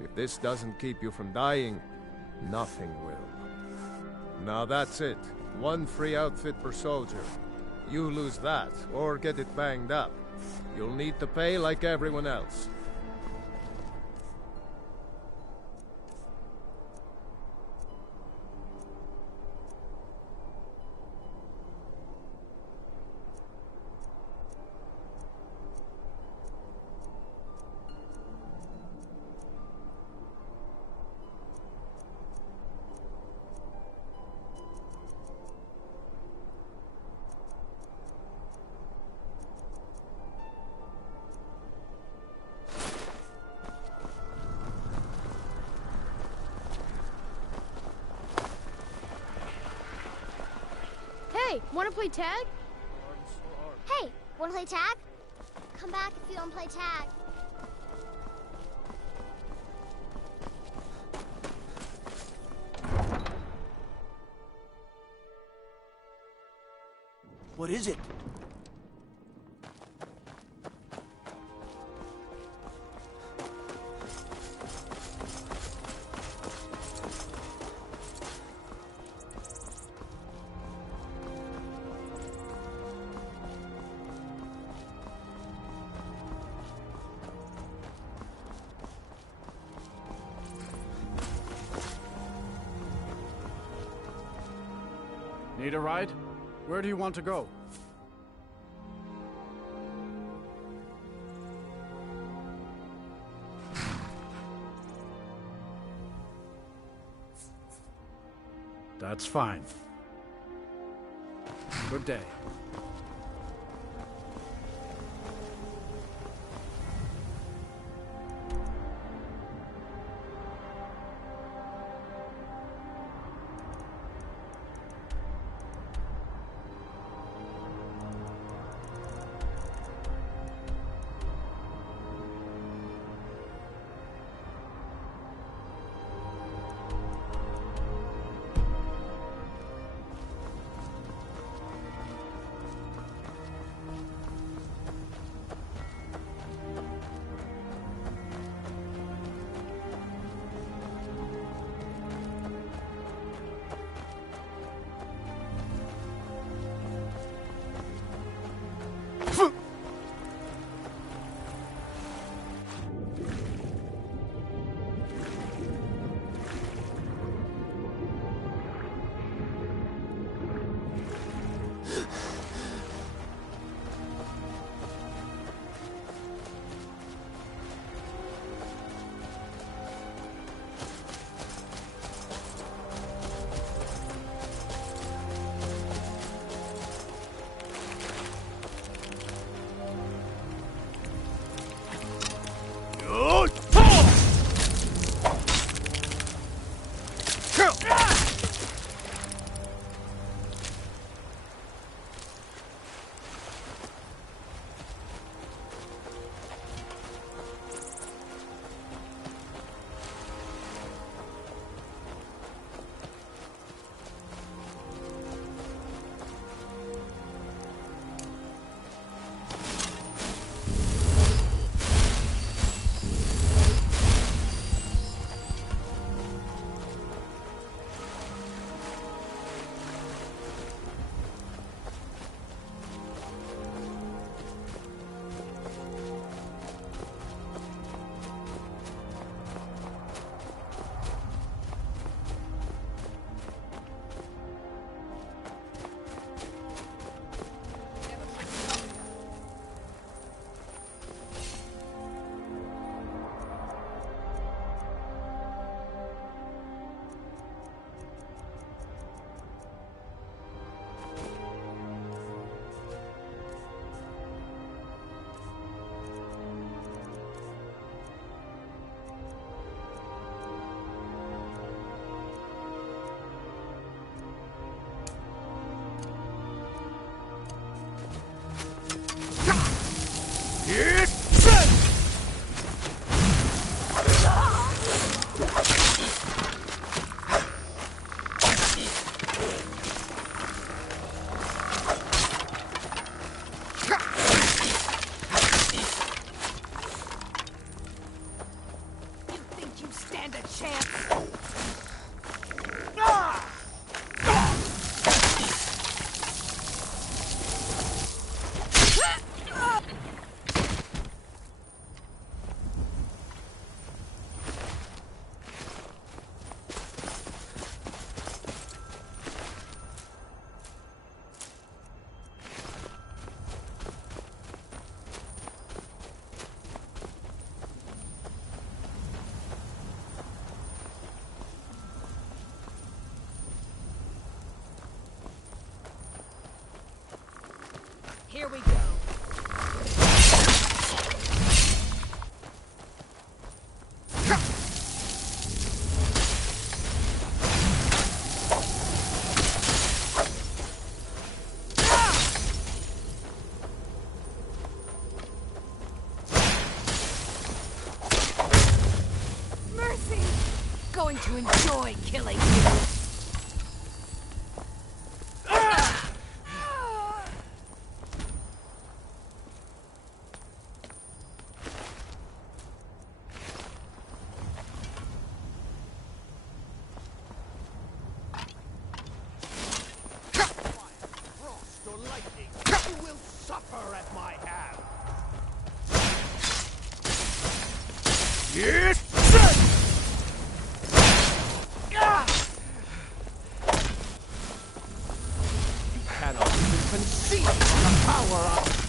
If this doesn't keep you from dying, nothing will. Now that's it. One free outfit per soldier. You lose that, or get it banged up. You'll need to pay like everyone else. Hey, wanna play tag? Hey, wanna play tag? Come back if you don't play tag. What is it? Need a ride? Where do you want to go? That's fine. Good day. Here we go. Mercy! Going to enjoy killing you. and seize the power of...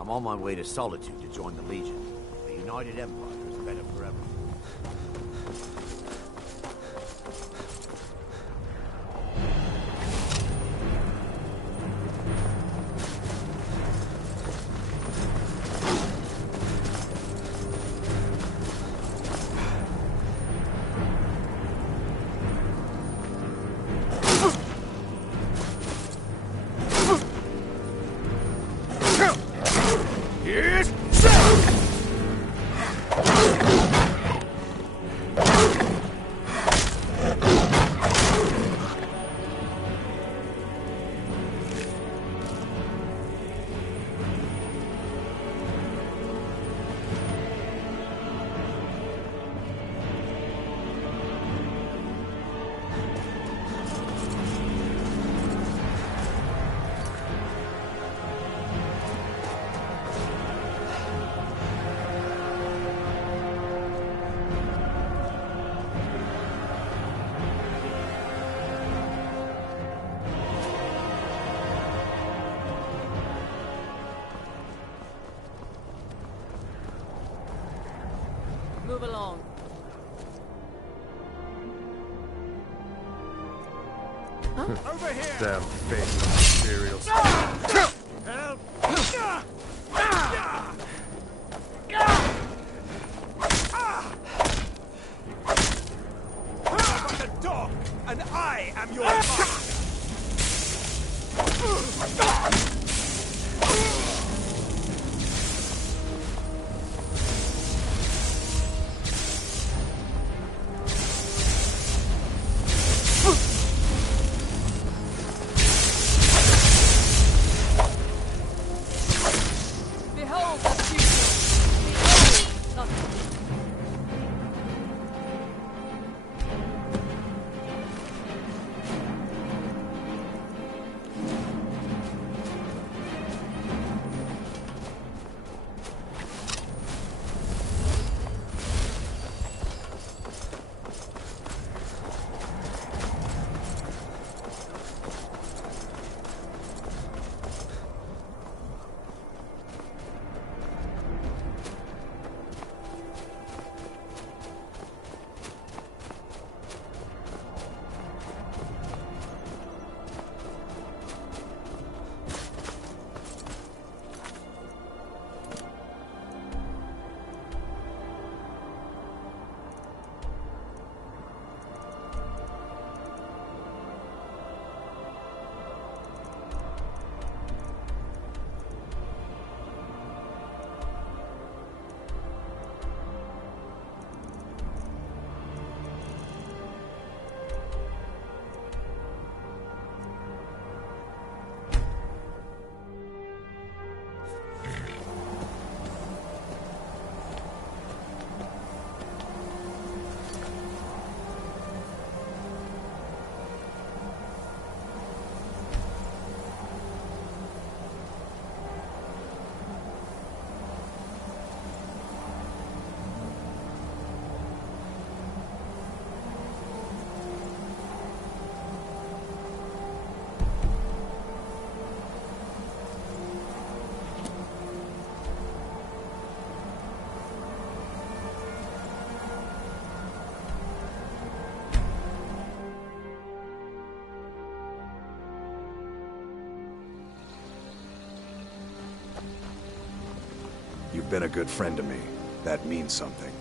I'm on my way to Solitude to join the Legion. The United Empire is better forever. Move along. Huh? Over here! Damn fake Imperial. Help! I'm the dog, and I am your master! You've been a good friend to me. That means something.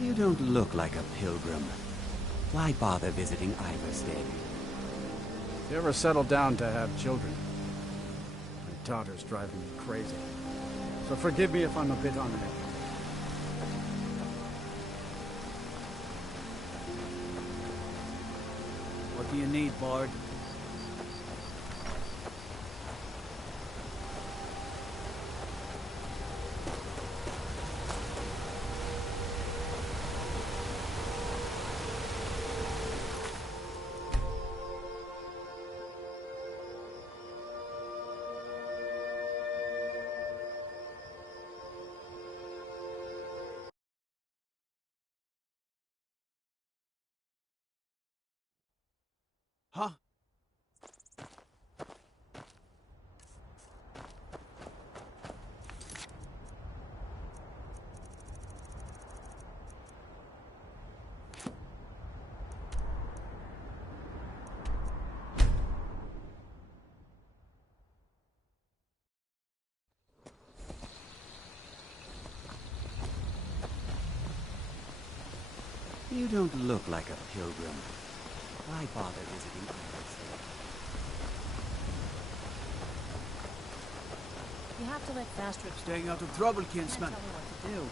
You don't look like a pilgrim. Why bother visiting Ivarstead? You ever settle down to have children? My daughter's driving me crazy. So forgive me if I'm a bit on edge. What do you need, Bard? Huh? You don't look like a pilgrim. Why bother visiting Ivarstead? You have to let Faster Staying out of trouble, kinsman. tell me what to do.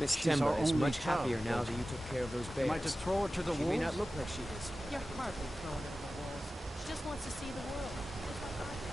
Miss She's Temba our is only much child, happier now Roger. that you took care of those bears. You might just throw her to the She wolves? may not look like she is. You're hardly throwing her to the wolves. She just wants to see the world. Just like I do.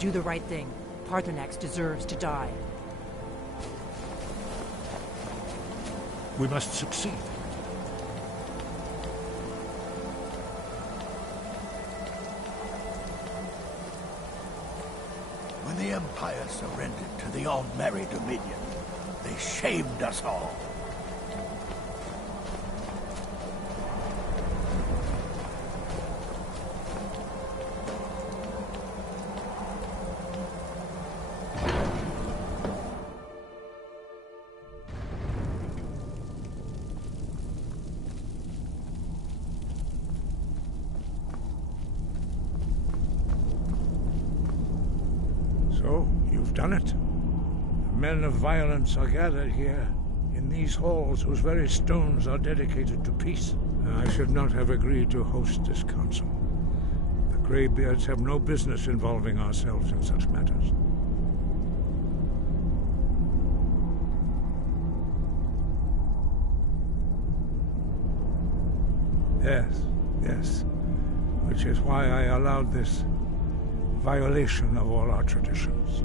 Do the right thing. Paarthurnax deserves to die. We must succeed. When the Empire surrendered to the All-Merry Dominion, they shamed us all. So, you've done it. The men of violence are gathered here, in these halls whose very stones are dedicated to peace. I should not have agreed to host this council. The Greybeards have no business involving ourselves in such matters. Yes. Which is why I allowed this violation of all our traditions.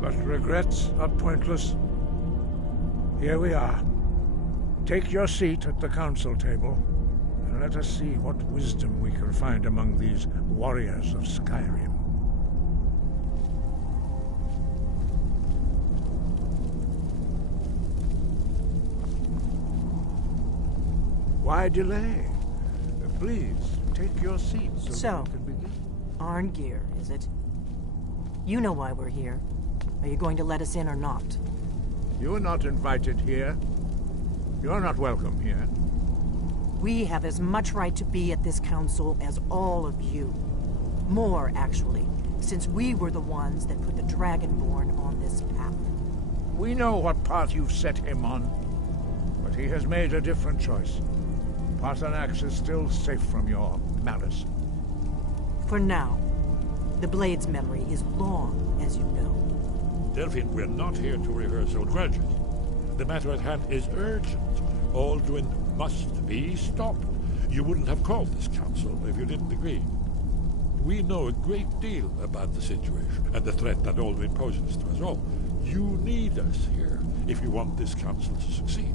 But regrets are pointless. Here we are. Take your seat at the council table, and let us see what wisdom we can find among these warriors of Skyrim. Why delay? Please, take your seat so we can begin. Arngeir, is it? You know why we're here. Are you going to let us in or not? You are not invited here. You're not welcome here. We have as much right to be at this council as all of you. More, actually, since we were the ones that put the Dragonborn on this path. We know what path you've set him on, but he has made a different choice. Paarthurnax is still safe from your malice. For now. The Blade's memory is long, as you know. Delphine, we're not here to rehearse old grudges. The matter at hand is urgent. Alduin must be stopped. You wouldn't have called this council if you didn't agree. We know a great deal about the situation and the threat that Alduin poses to us all. You need us here if you want this council to succeed.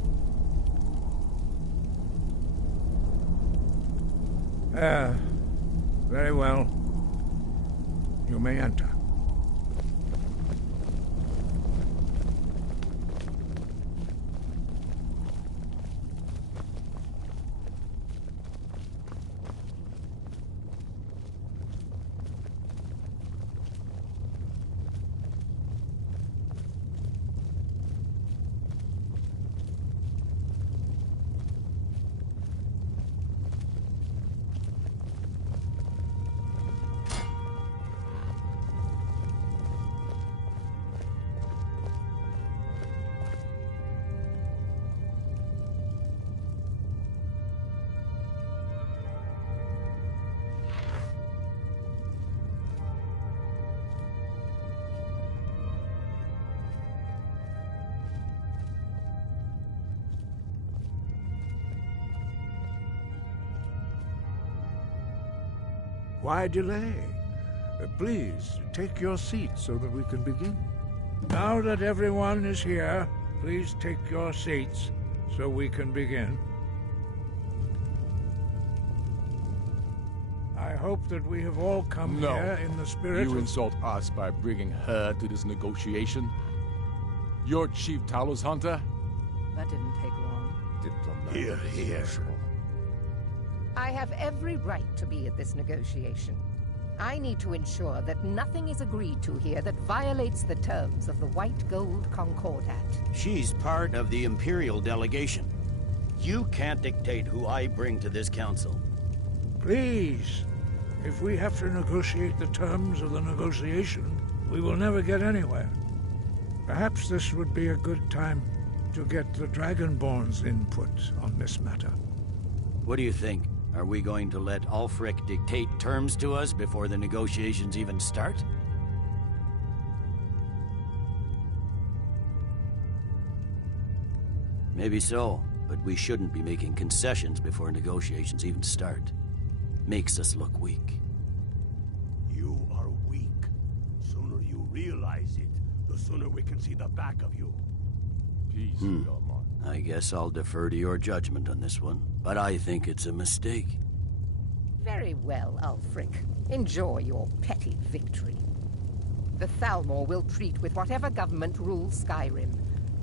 Very well. You may enter. Why delay? Please, take your seat so that we can begin. Now that everyone is here, please take your seats so we can begin. I hope that we have all come here in the spirit You of... insult us by bringing her to this negotiation? You're Chief Talos Hunter? That didn't take long. Here. I have every right to be at this negotiation. I need to ensure that nothing is agreed to here that violates the terms of the White Gold Concordat. She's part of the Imperial delegation. You can't dictate who I bring to this council. Please, if we have to negotiate the terms of the negotiation, we will never get anywhere. Perhaps this would be a good time to get the Dragonborn's input on this matter. What do you think? Are we going to let Ulfric dictate terms to us before the negotiations even start? Maybe so, but we shouldn't be making concessions before negotiations even start. Makes us look weak. You are weak, so Realize it, the sooner we can see the back of you. Peace, Delmar. I guess I'll defer to your judgment on this one, but I think it's a mistake. Very well, Ulfric. Enjoy your petty victory. The Thalmor will treat with whatever government rules Skyrim.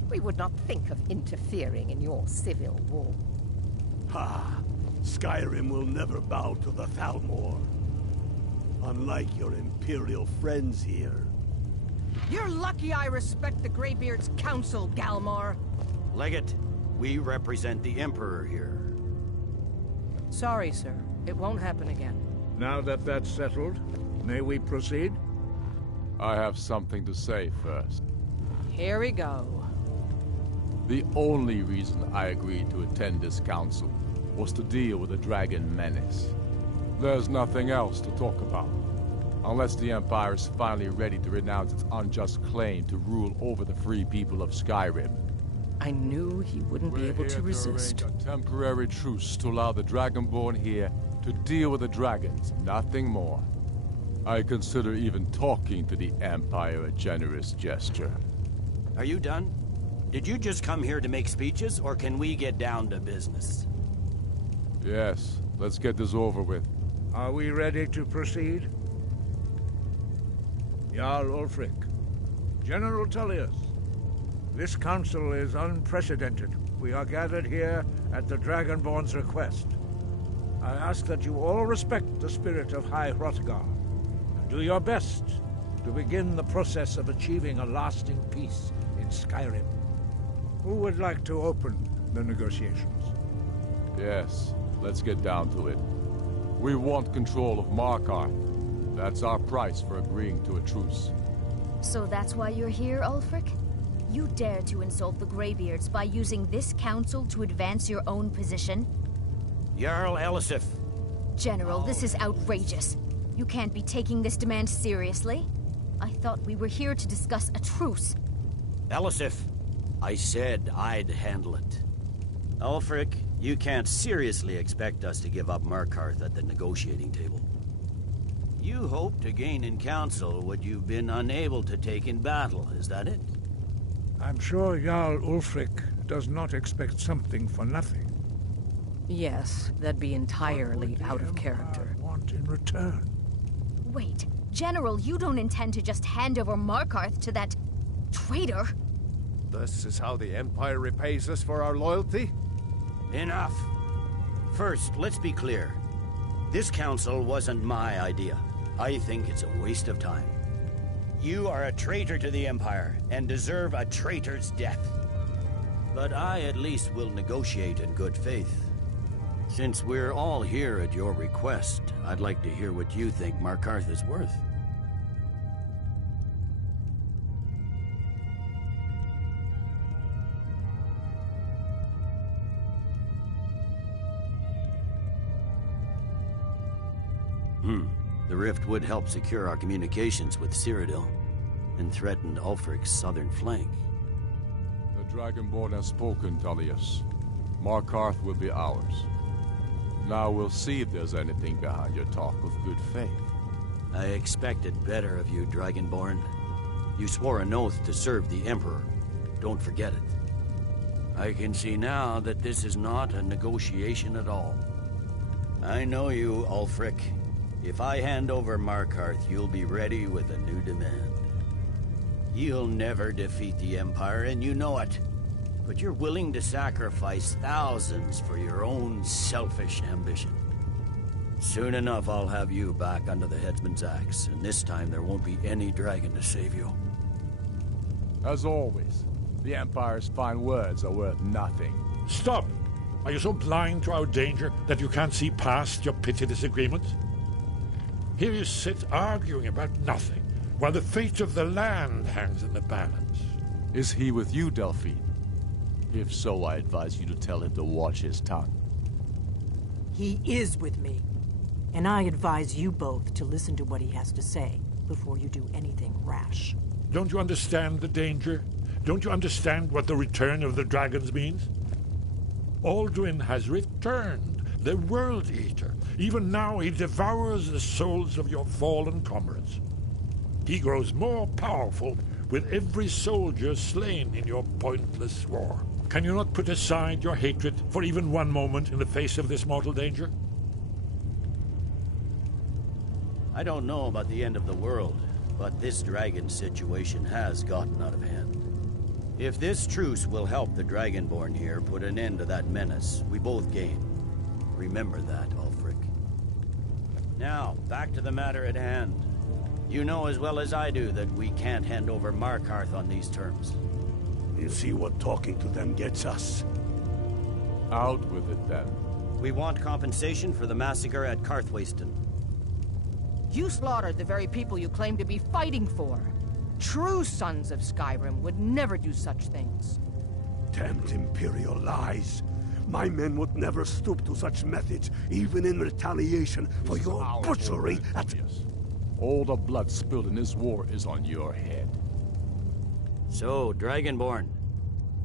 We would not think of interfering in your civil war. Ha! Skyrim will never bow to the Thalmor. Unlike your Imperial friends here. You're lucky I respect the Greybeard's counsel, Galmar. Legate, we represent the Emperor here. Sorry, sir. It won't happen again. Now that that's settled, may we proceed? I have something to say first. Here we go. The only reason I agreed to attend this council was to deal with the dragon menace. There's nothing else to talk about. Unless the Empire is finally ready to renounce its unjust claim to rule over the free people of Skyrim. I knew he wouldn't be able to resist. Arrange a temporary truce to allow the Dragonborn here to deal with the dragons, nothing more. I consider even talking to the Empire a generous gesture. Are you done? Did you just come here to make speeches, or can we get down to business? Yes, let's get this over with. Are we ready to proceed? Jarl Ulfric, General Tullius, this council is unprecedented. We are gathered here at the Dragonborn's request. I ask that you all respect the spirit of High Hrothgar, and do your best to begin the process of achieving a lasting peace in Skyrim. Who would like to open the negotiations? Yes, let's get down to it. We want control of Markarth. That's our price for agreeing to a truce. So that's why you're here, Ulfric? You dare to insult the Greybeards by using this council to advance your own position? Jarl Elisif. General, this is outrageous. You can't be taking this demand seriously. I thought we were here to discuss a truce. Elisif, I said I'd handle it. Ulfric, you can't seriously expect us to give up Markarth at the negotiating table. You hope to gain in council what you've been unable to take in battle, is that it? I'm sure Jarl Ulfric does not expect something for nothing. Yes, that'd be entirely out of character. Want in return? Wait, General, you don't intend to just hand over Markarth to that traitor? This is how the Empire repays us for our loyalty? Enough. First, let's be clear. This council wasn't my idea. I think it's a waste of time. You are a traitor to the Empire, and deserve a traitor's death. But I at least will negotiate in good faith. Since we're all here at your request, I'd like to hear what you think Markarth is worth. The rift would help secure our communications with Cyrodiil, and threatened Ulfric's southern flank. The Dragonborn has spoken, Tullius. Markarth will be ours. Now we'll see if there's anything behind your talk of good faith. I expected better of you, Dragonborn. You swore an oath to serve the Emperor. Don't forget it. I can see now that this is not a negotiation at all. I know you, Ulfric. If I hand over Markarth, you'll be ready with a new demand. You'll never defeat the Empire, and you know it. But you're willing to sacrifice thousands for your own selfish ambition. Soon enough, I'll have you back under the headsman's axe, and this time there won't be any dragon to save you. As always, the Empire's fine words are worth nothing. Stop! Are you so blind to our danger that you can't see past your petty disagreements? Here you sit arguing about nothing, while the fate of the land hangs in the balance. Is he with you, Delphine? If so, I advise you to tell him to watch his tongue. He is with me, and I advise you both to listen to what he has to say before you do anything rash. Don't you understand the danger? Don't you understand what the return of the dragons means? Alduin has returned, the World Eater. Even now he devours the souls of your fallen comrades. He grows more powerful with every soldier slain in your pointless war. Can you not put aside your hatred for even one moment in the face of this mortal danger? I don't know about the end of the world, but this dragon situation has gotten out of hand. If this truce will help the Dragonborn here put an end to that menace, we both gain. Remember that, Ulfric. Now, back to the matter at hand. You know as well as I do that we can't hand over Markarth on these terms. You see what talking to them gets us? Out with it, then. We want compensation for the massacre at Karthwasten. You slaughtered the very people you claim to be fighting for. True sons of Skyrim would never do such things. Damned Imperial lies. My men would never stoop to such methods, even in retaliation for your butchery at... All the blood spilled in this war is on your head. So, Dragonborn,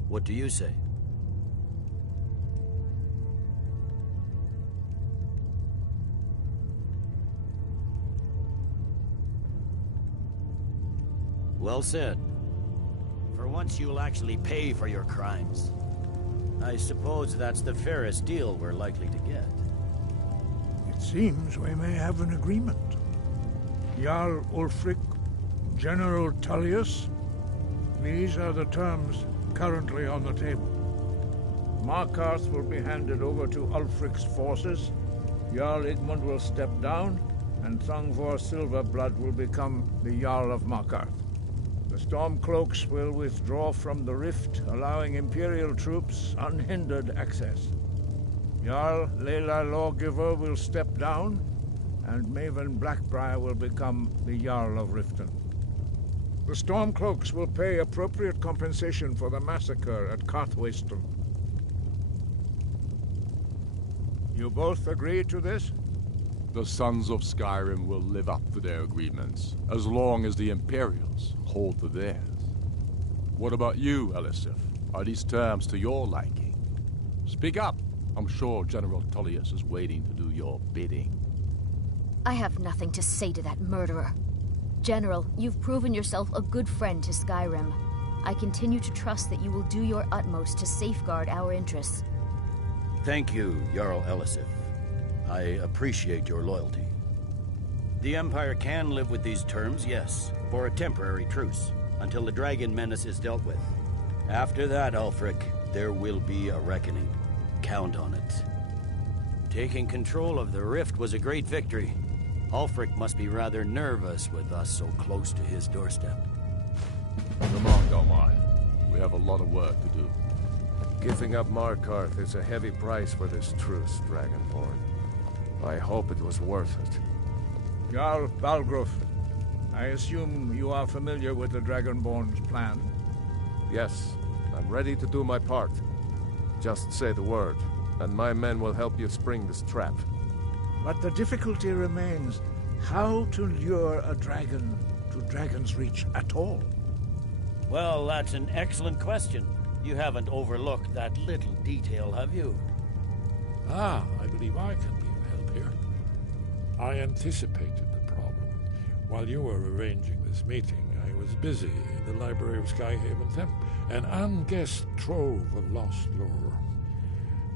what do you say? Well said. For once you'll actually pay for your crimes. I suppose that's the fairest deal we're likely to get. It seems we may have an agreement. Jarl Ulfric, General Tullius, these are the terms currently on the table. Markarth will be handed over to Ulfric's forces, Jarl Igmund will step down, and Thungvor Silverblood will become the Jarl of Markarth. The Stormcloaks will withdraw from the rift, allowing Imperial troops unhindered access. Jarl Leila Lawgiver will step down, and Maven Blackbriar will become the Jarl of Riften. The Stormcloaks will pay appropriate compensation for the massacre at Karthwasten. You both agree to this? The Sons of Skyrim will live up to their agreements, as long as the Imperials hold to theirs. What about you, Elisif? Are these terms to your liking? Speak up! I'm sure General Tullius is waiting to do your bidding. I have nothing to say to that murderer. General, you've proven yourself a good friend to Skyrim. I continue to trust that you will do your utmost to safeguard our interests. Thank you, Jarl Elisif. I appreciate your loyalty. The Empire can live with these terms, yes, for a temporary truce, until the dragon menace is dealt with. After that, Ulfric, there will be a reckoning. Count on it. Taking control of the Rift was a great victory. Ulfric must be rather nervous with us so close to his doorstep. Come on, Galmai. We have a lot of work to do. Giving up Markarth is a heavy price for this truce, Dragonborn. I hope it was worth it. Jarl Balgruuf, I assume you are familiar with the Dragonborn's plan? Yes, I'm ready to do my part. Just say the word, and my men will help you spring this trap. But the difficulty remains how to lure a dragon to Dragon's Reach at all. Well, that's an excellent question. You haven't overlooked that little detail, have you? I believe I can be of help here. I anticipated the problem. While you were arranging this meeting, I was busy in the library of Skyhaven Temp, an unguessed trove of lost lore.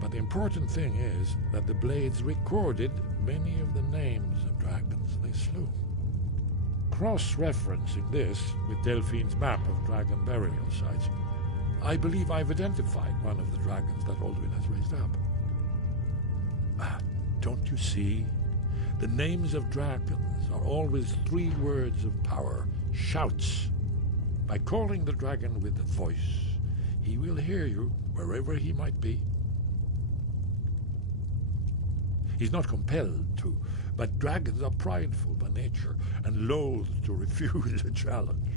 But the important thing is that the Blades recorded many of the names of dragons they slew. Cross-referencing this with Delphine's map of dragon burial sites, I believe I've identified one of the dragons that Alduin has raised up. Don't you see? The names of dragons are always 3 words of power, shouts. By calling the dragon with the voice, he will hear you wherever he might be. He's not compelled to, but dragons are prideful by nature and loath to refuse a challenge.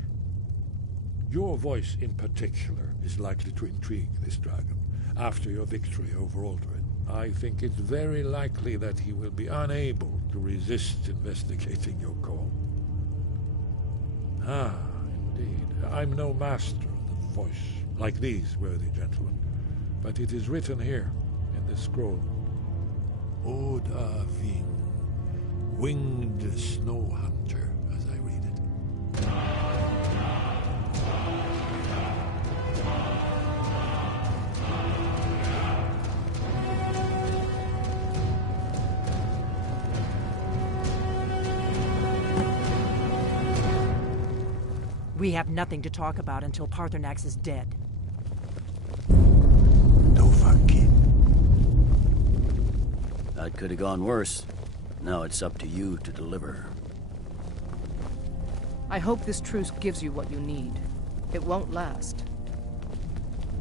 Your voice in particular is likely to intrigue this dragon after your victory over Alduin. I think it's very likely that he will be unable to resist investigating your call. Indeed. I'm no master of the voice, like these worthy gentlemen, but it is written here in this scroll. Oda Ving, winged snow hunter, as I read it. We have nothing to talk about until Paarthurnax is dead. Don't forget. That could have gone worse. Now it's up to you to deliver. I hope this truce gives you what you need. It won't last.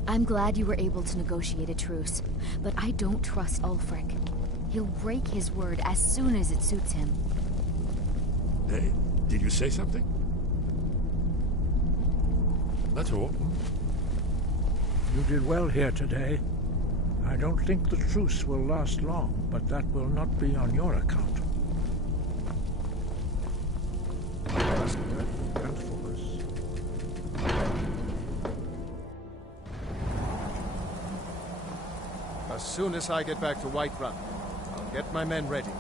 I'm glad you were able to negotiate a truce, but I don't trust Ulfric. He'll break his word as soon as it suits him. Hey, did you say something? That's all. You did well here today. I don't think the truce will last long, but that will not be on your account. As soon as I get back to Whiterun, I'll get my men ready.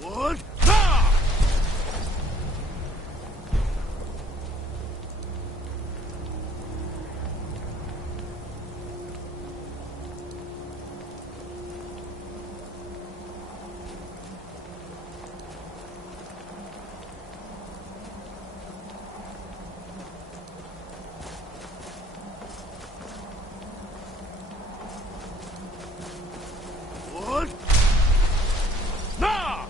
What? What? Nah!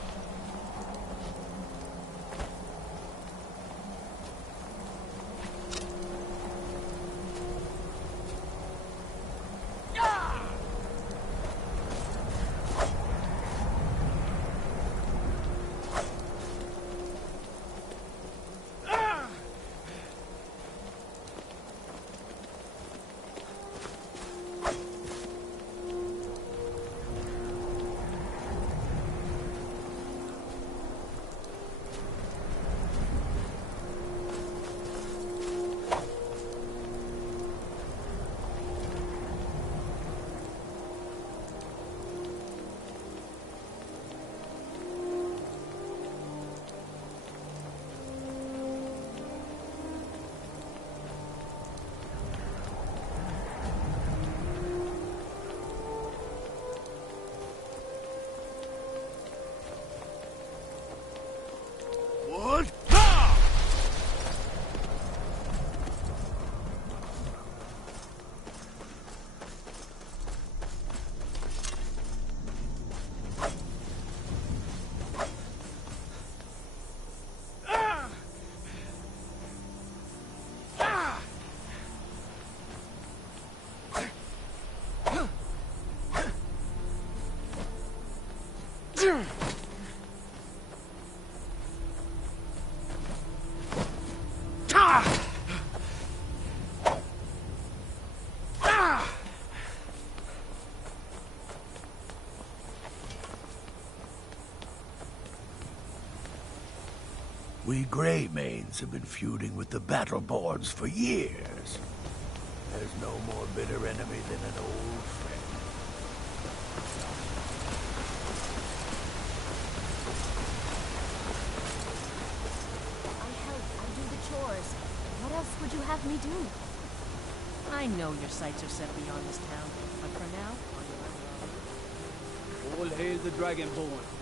We Greymanes have been feuding with the Battleborns for years. There's no more bitter enemy than an old friend. I help, I do the chores. What else would you have me do? I know your sights are set beyond this town, but for now, on your own. All hail the Dragonborn.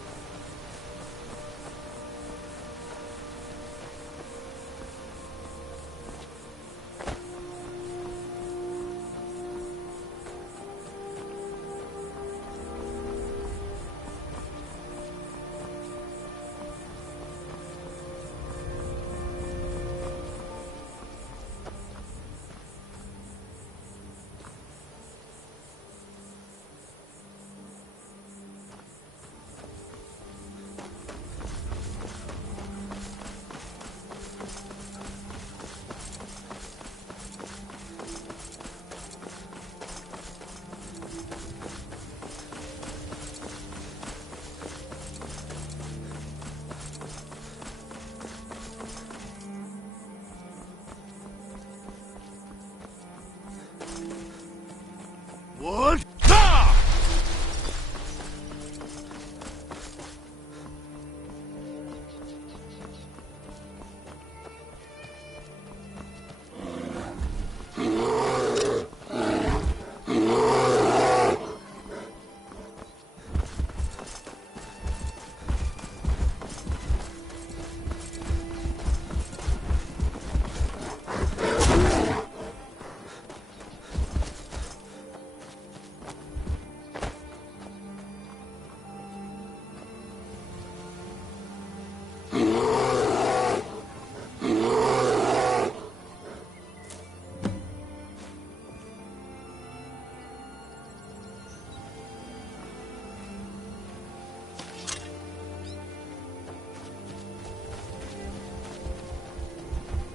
What?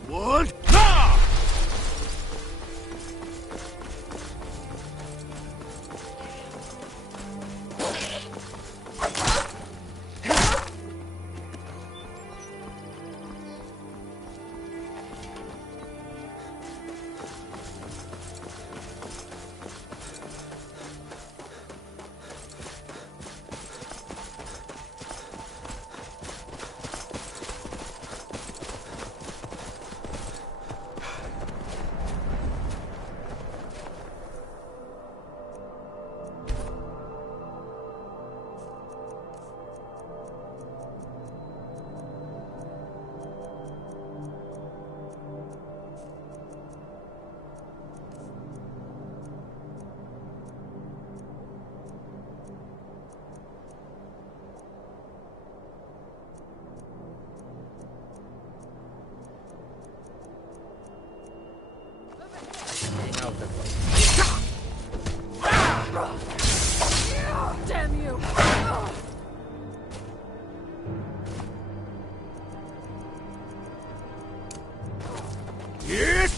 What? Damn you! Yes!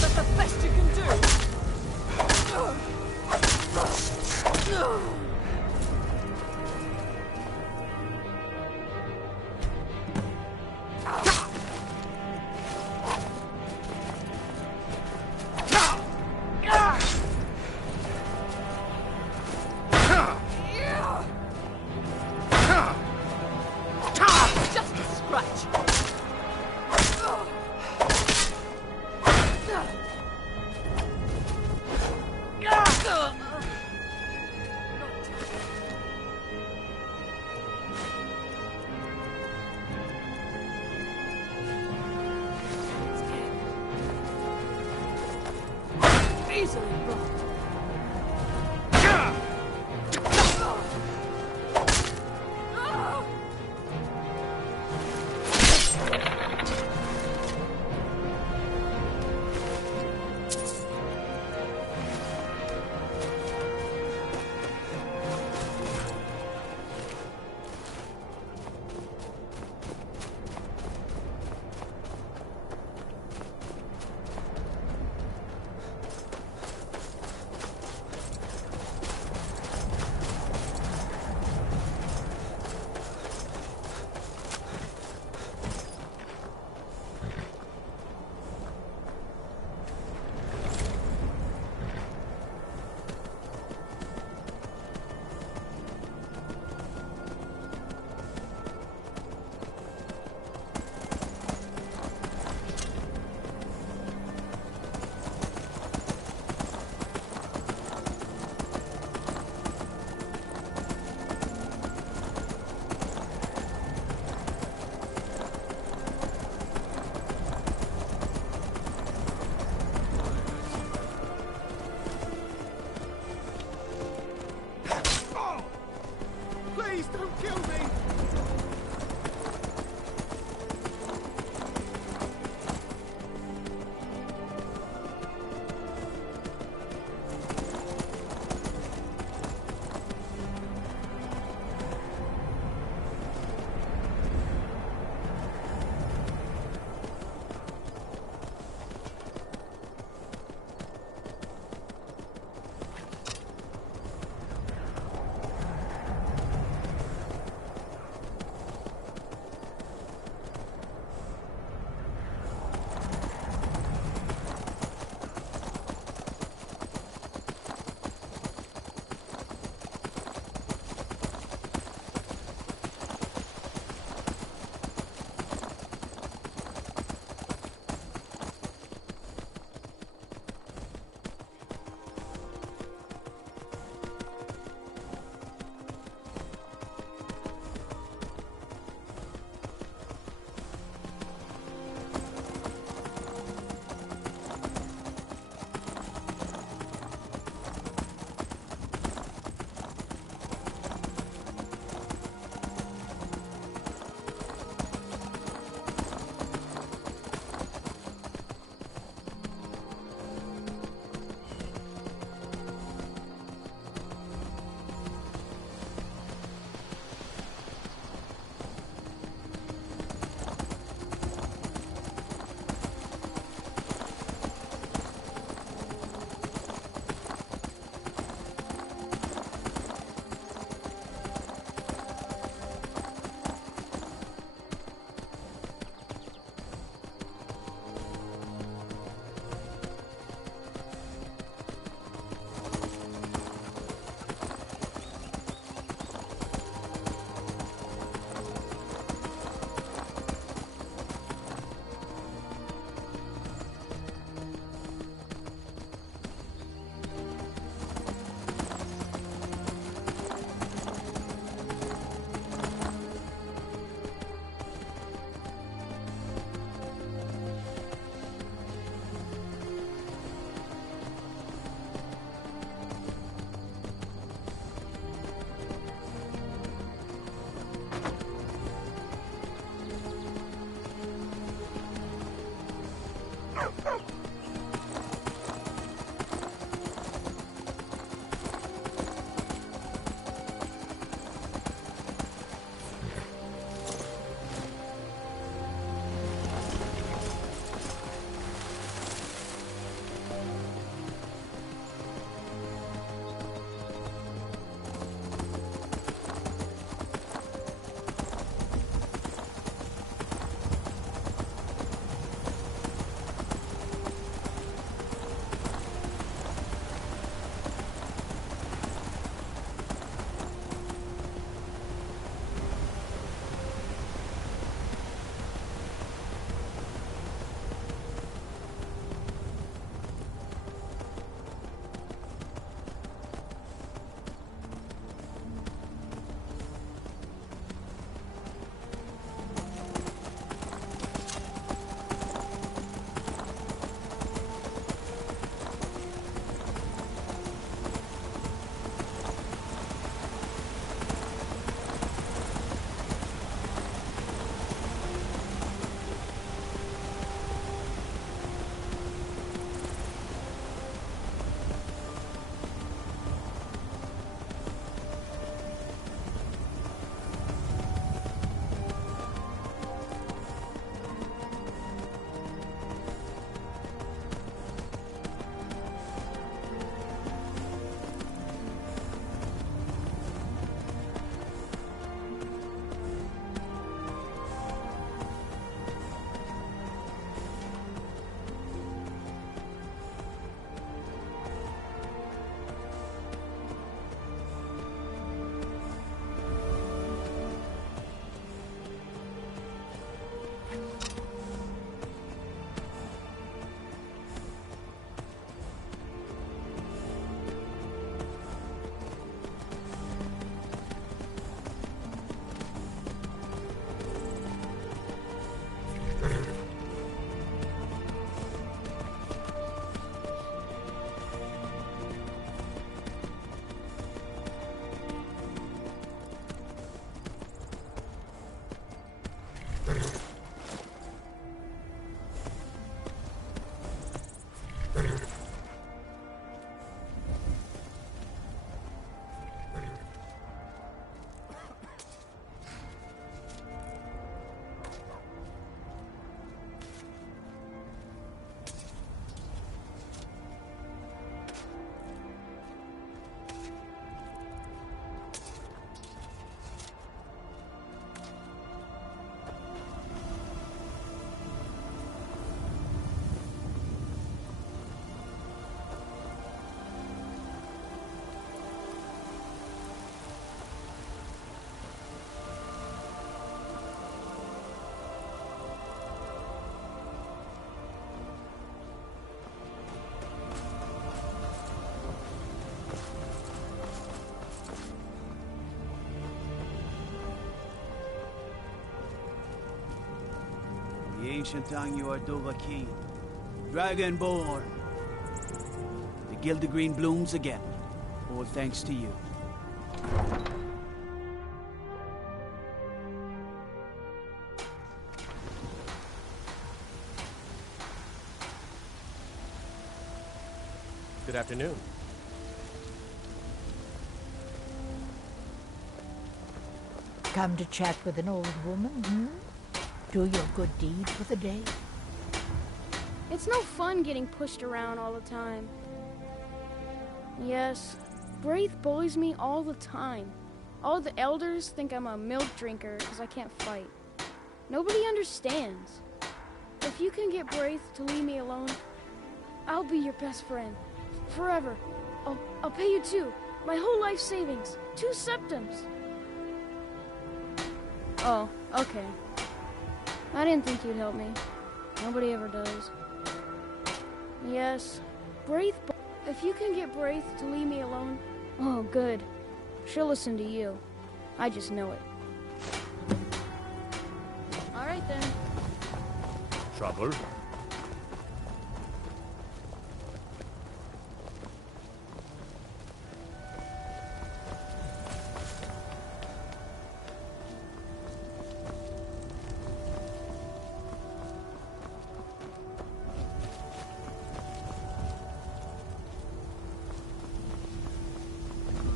That's the best you can do! Please don't kill me! the ancient tongue you are Dovahkiin. Dragonborn! The Gildegreen blooms again. All thanks to you. Good afternoon. Come to chat with an old woman, hmm? Do your good deed for the day? It's no fun getting pushed around all the time. Yes, Braith bullies me all the time. All the elders think I'm a milk drinker because I can't fight. Nobody understands. If you can get Braith to leave me alone, I'll be your best friend. Forever. I'll pay you too. My whole life savings. 2 septims. Oh, okay. I didn't think you'd help me. Nobody ever does. Yes, Braith. If you can get Braith to leave me alone, oh, good. She'll listen to you. I just know it. All right then. Trouble?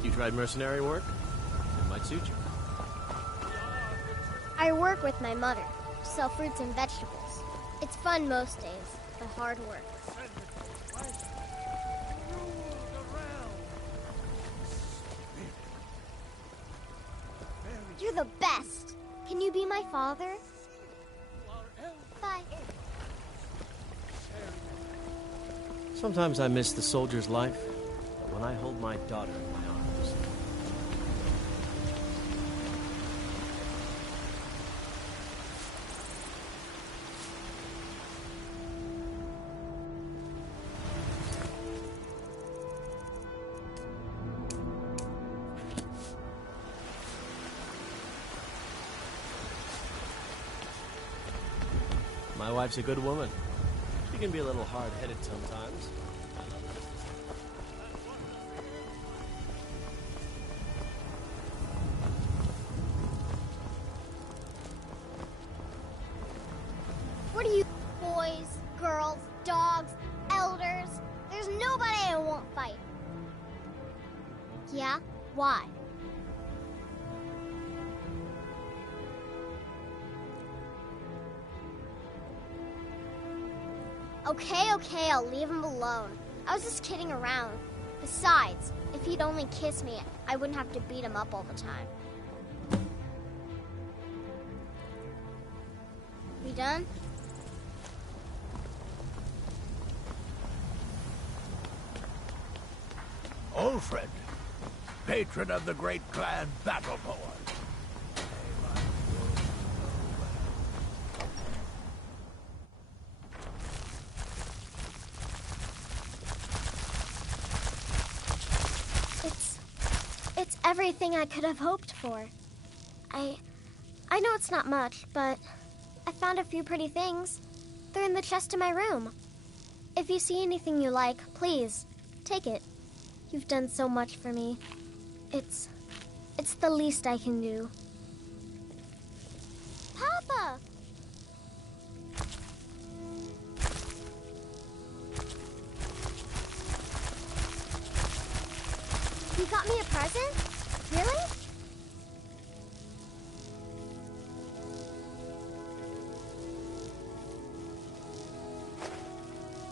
You tried mercenary work? It might suit you. I work with my mother, sell fruits and vegetables. It's fun most days, the hard work. You're the best. Can you be my father? Bye. Sometimes I miss the soldier's life, but when I hold my daughter in my arms... My wife's a good woman. She can be a little hard-headed sometimes. What are you, boys, girls, dogs, elders? There's nobody I won't fight. Yeah? Why? Okay, I'll leave him alone. I was just kidding around. Besides, if he'd only kiss me, I wouldn't have to beat him up all the time. We done? Ulfred, patron of the great clan Battleborn. It's everything I could have hoped for. I know it's not much, but I found a few pretty things. They're in the chest in my room. If you see anything you like, please, take it. You've done so much for me. It's the least I can do. Papa! You got me a present? Really?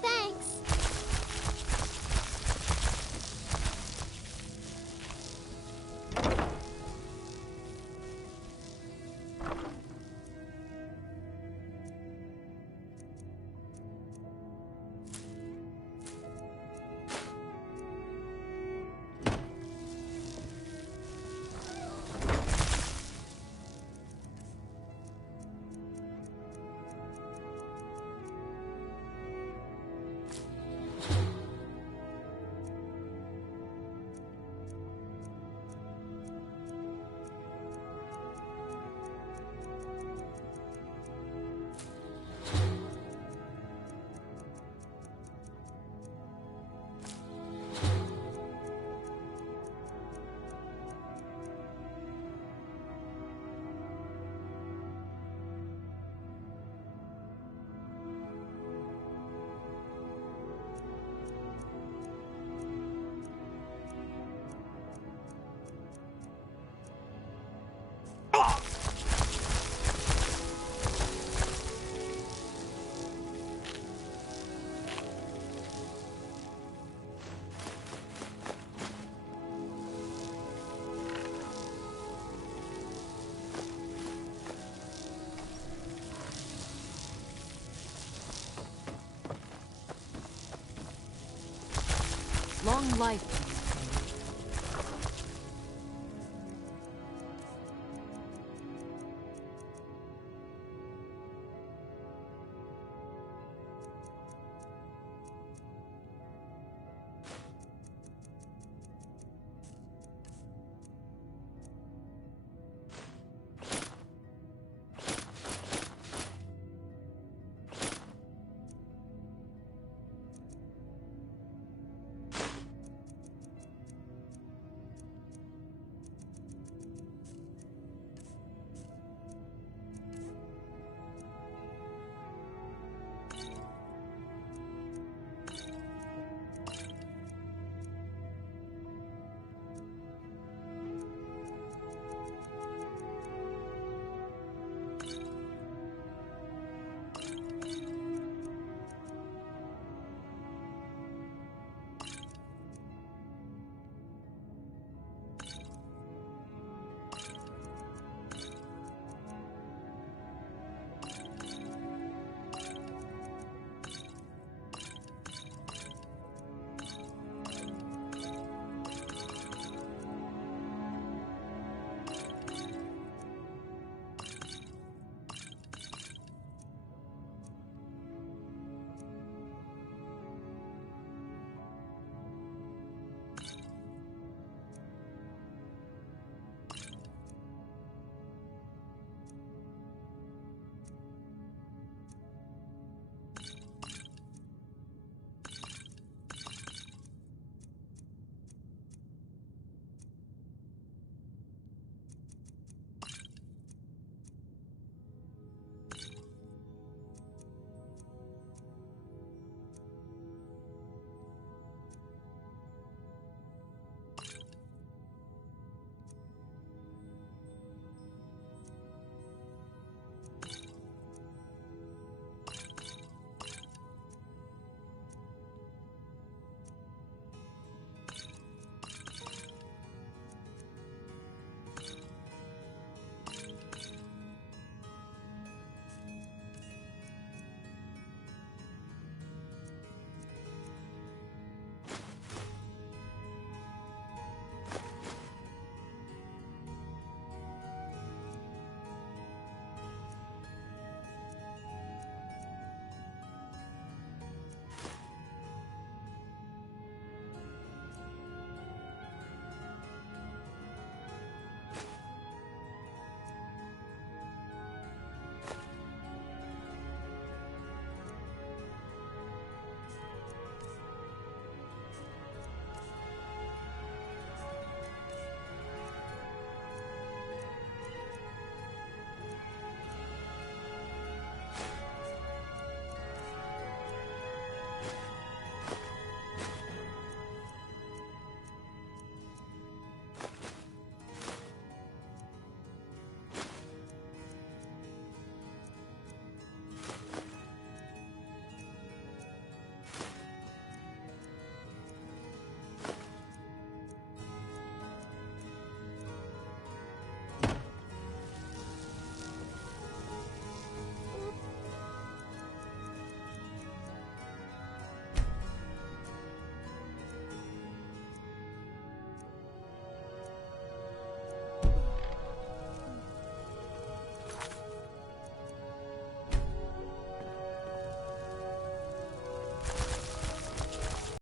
Thanks. life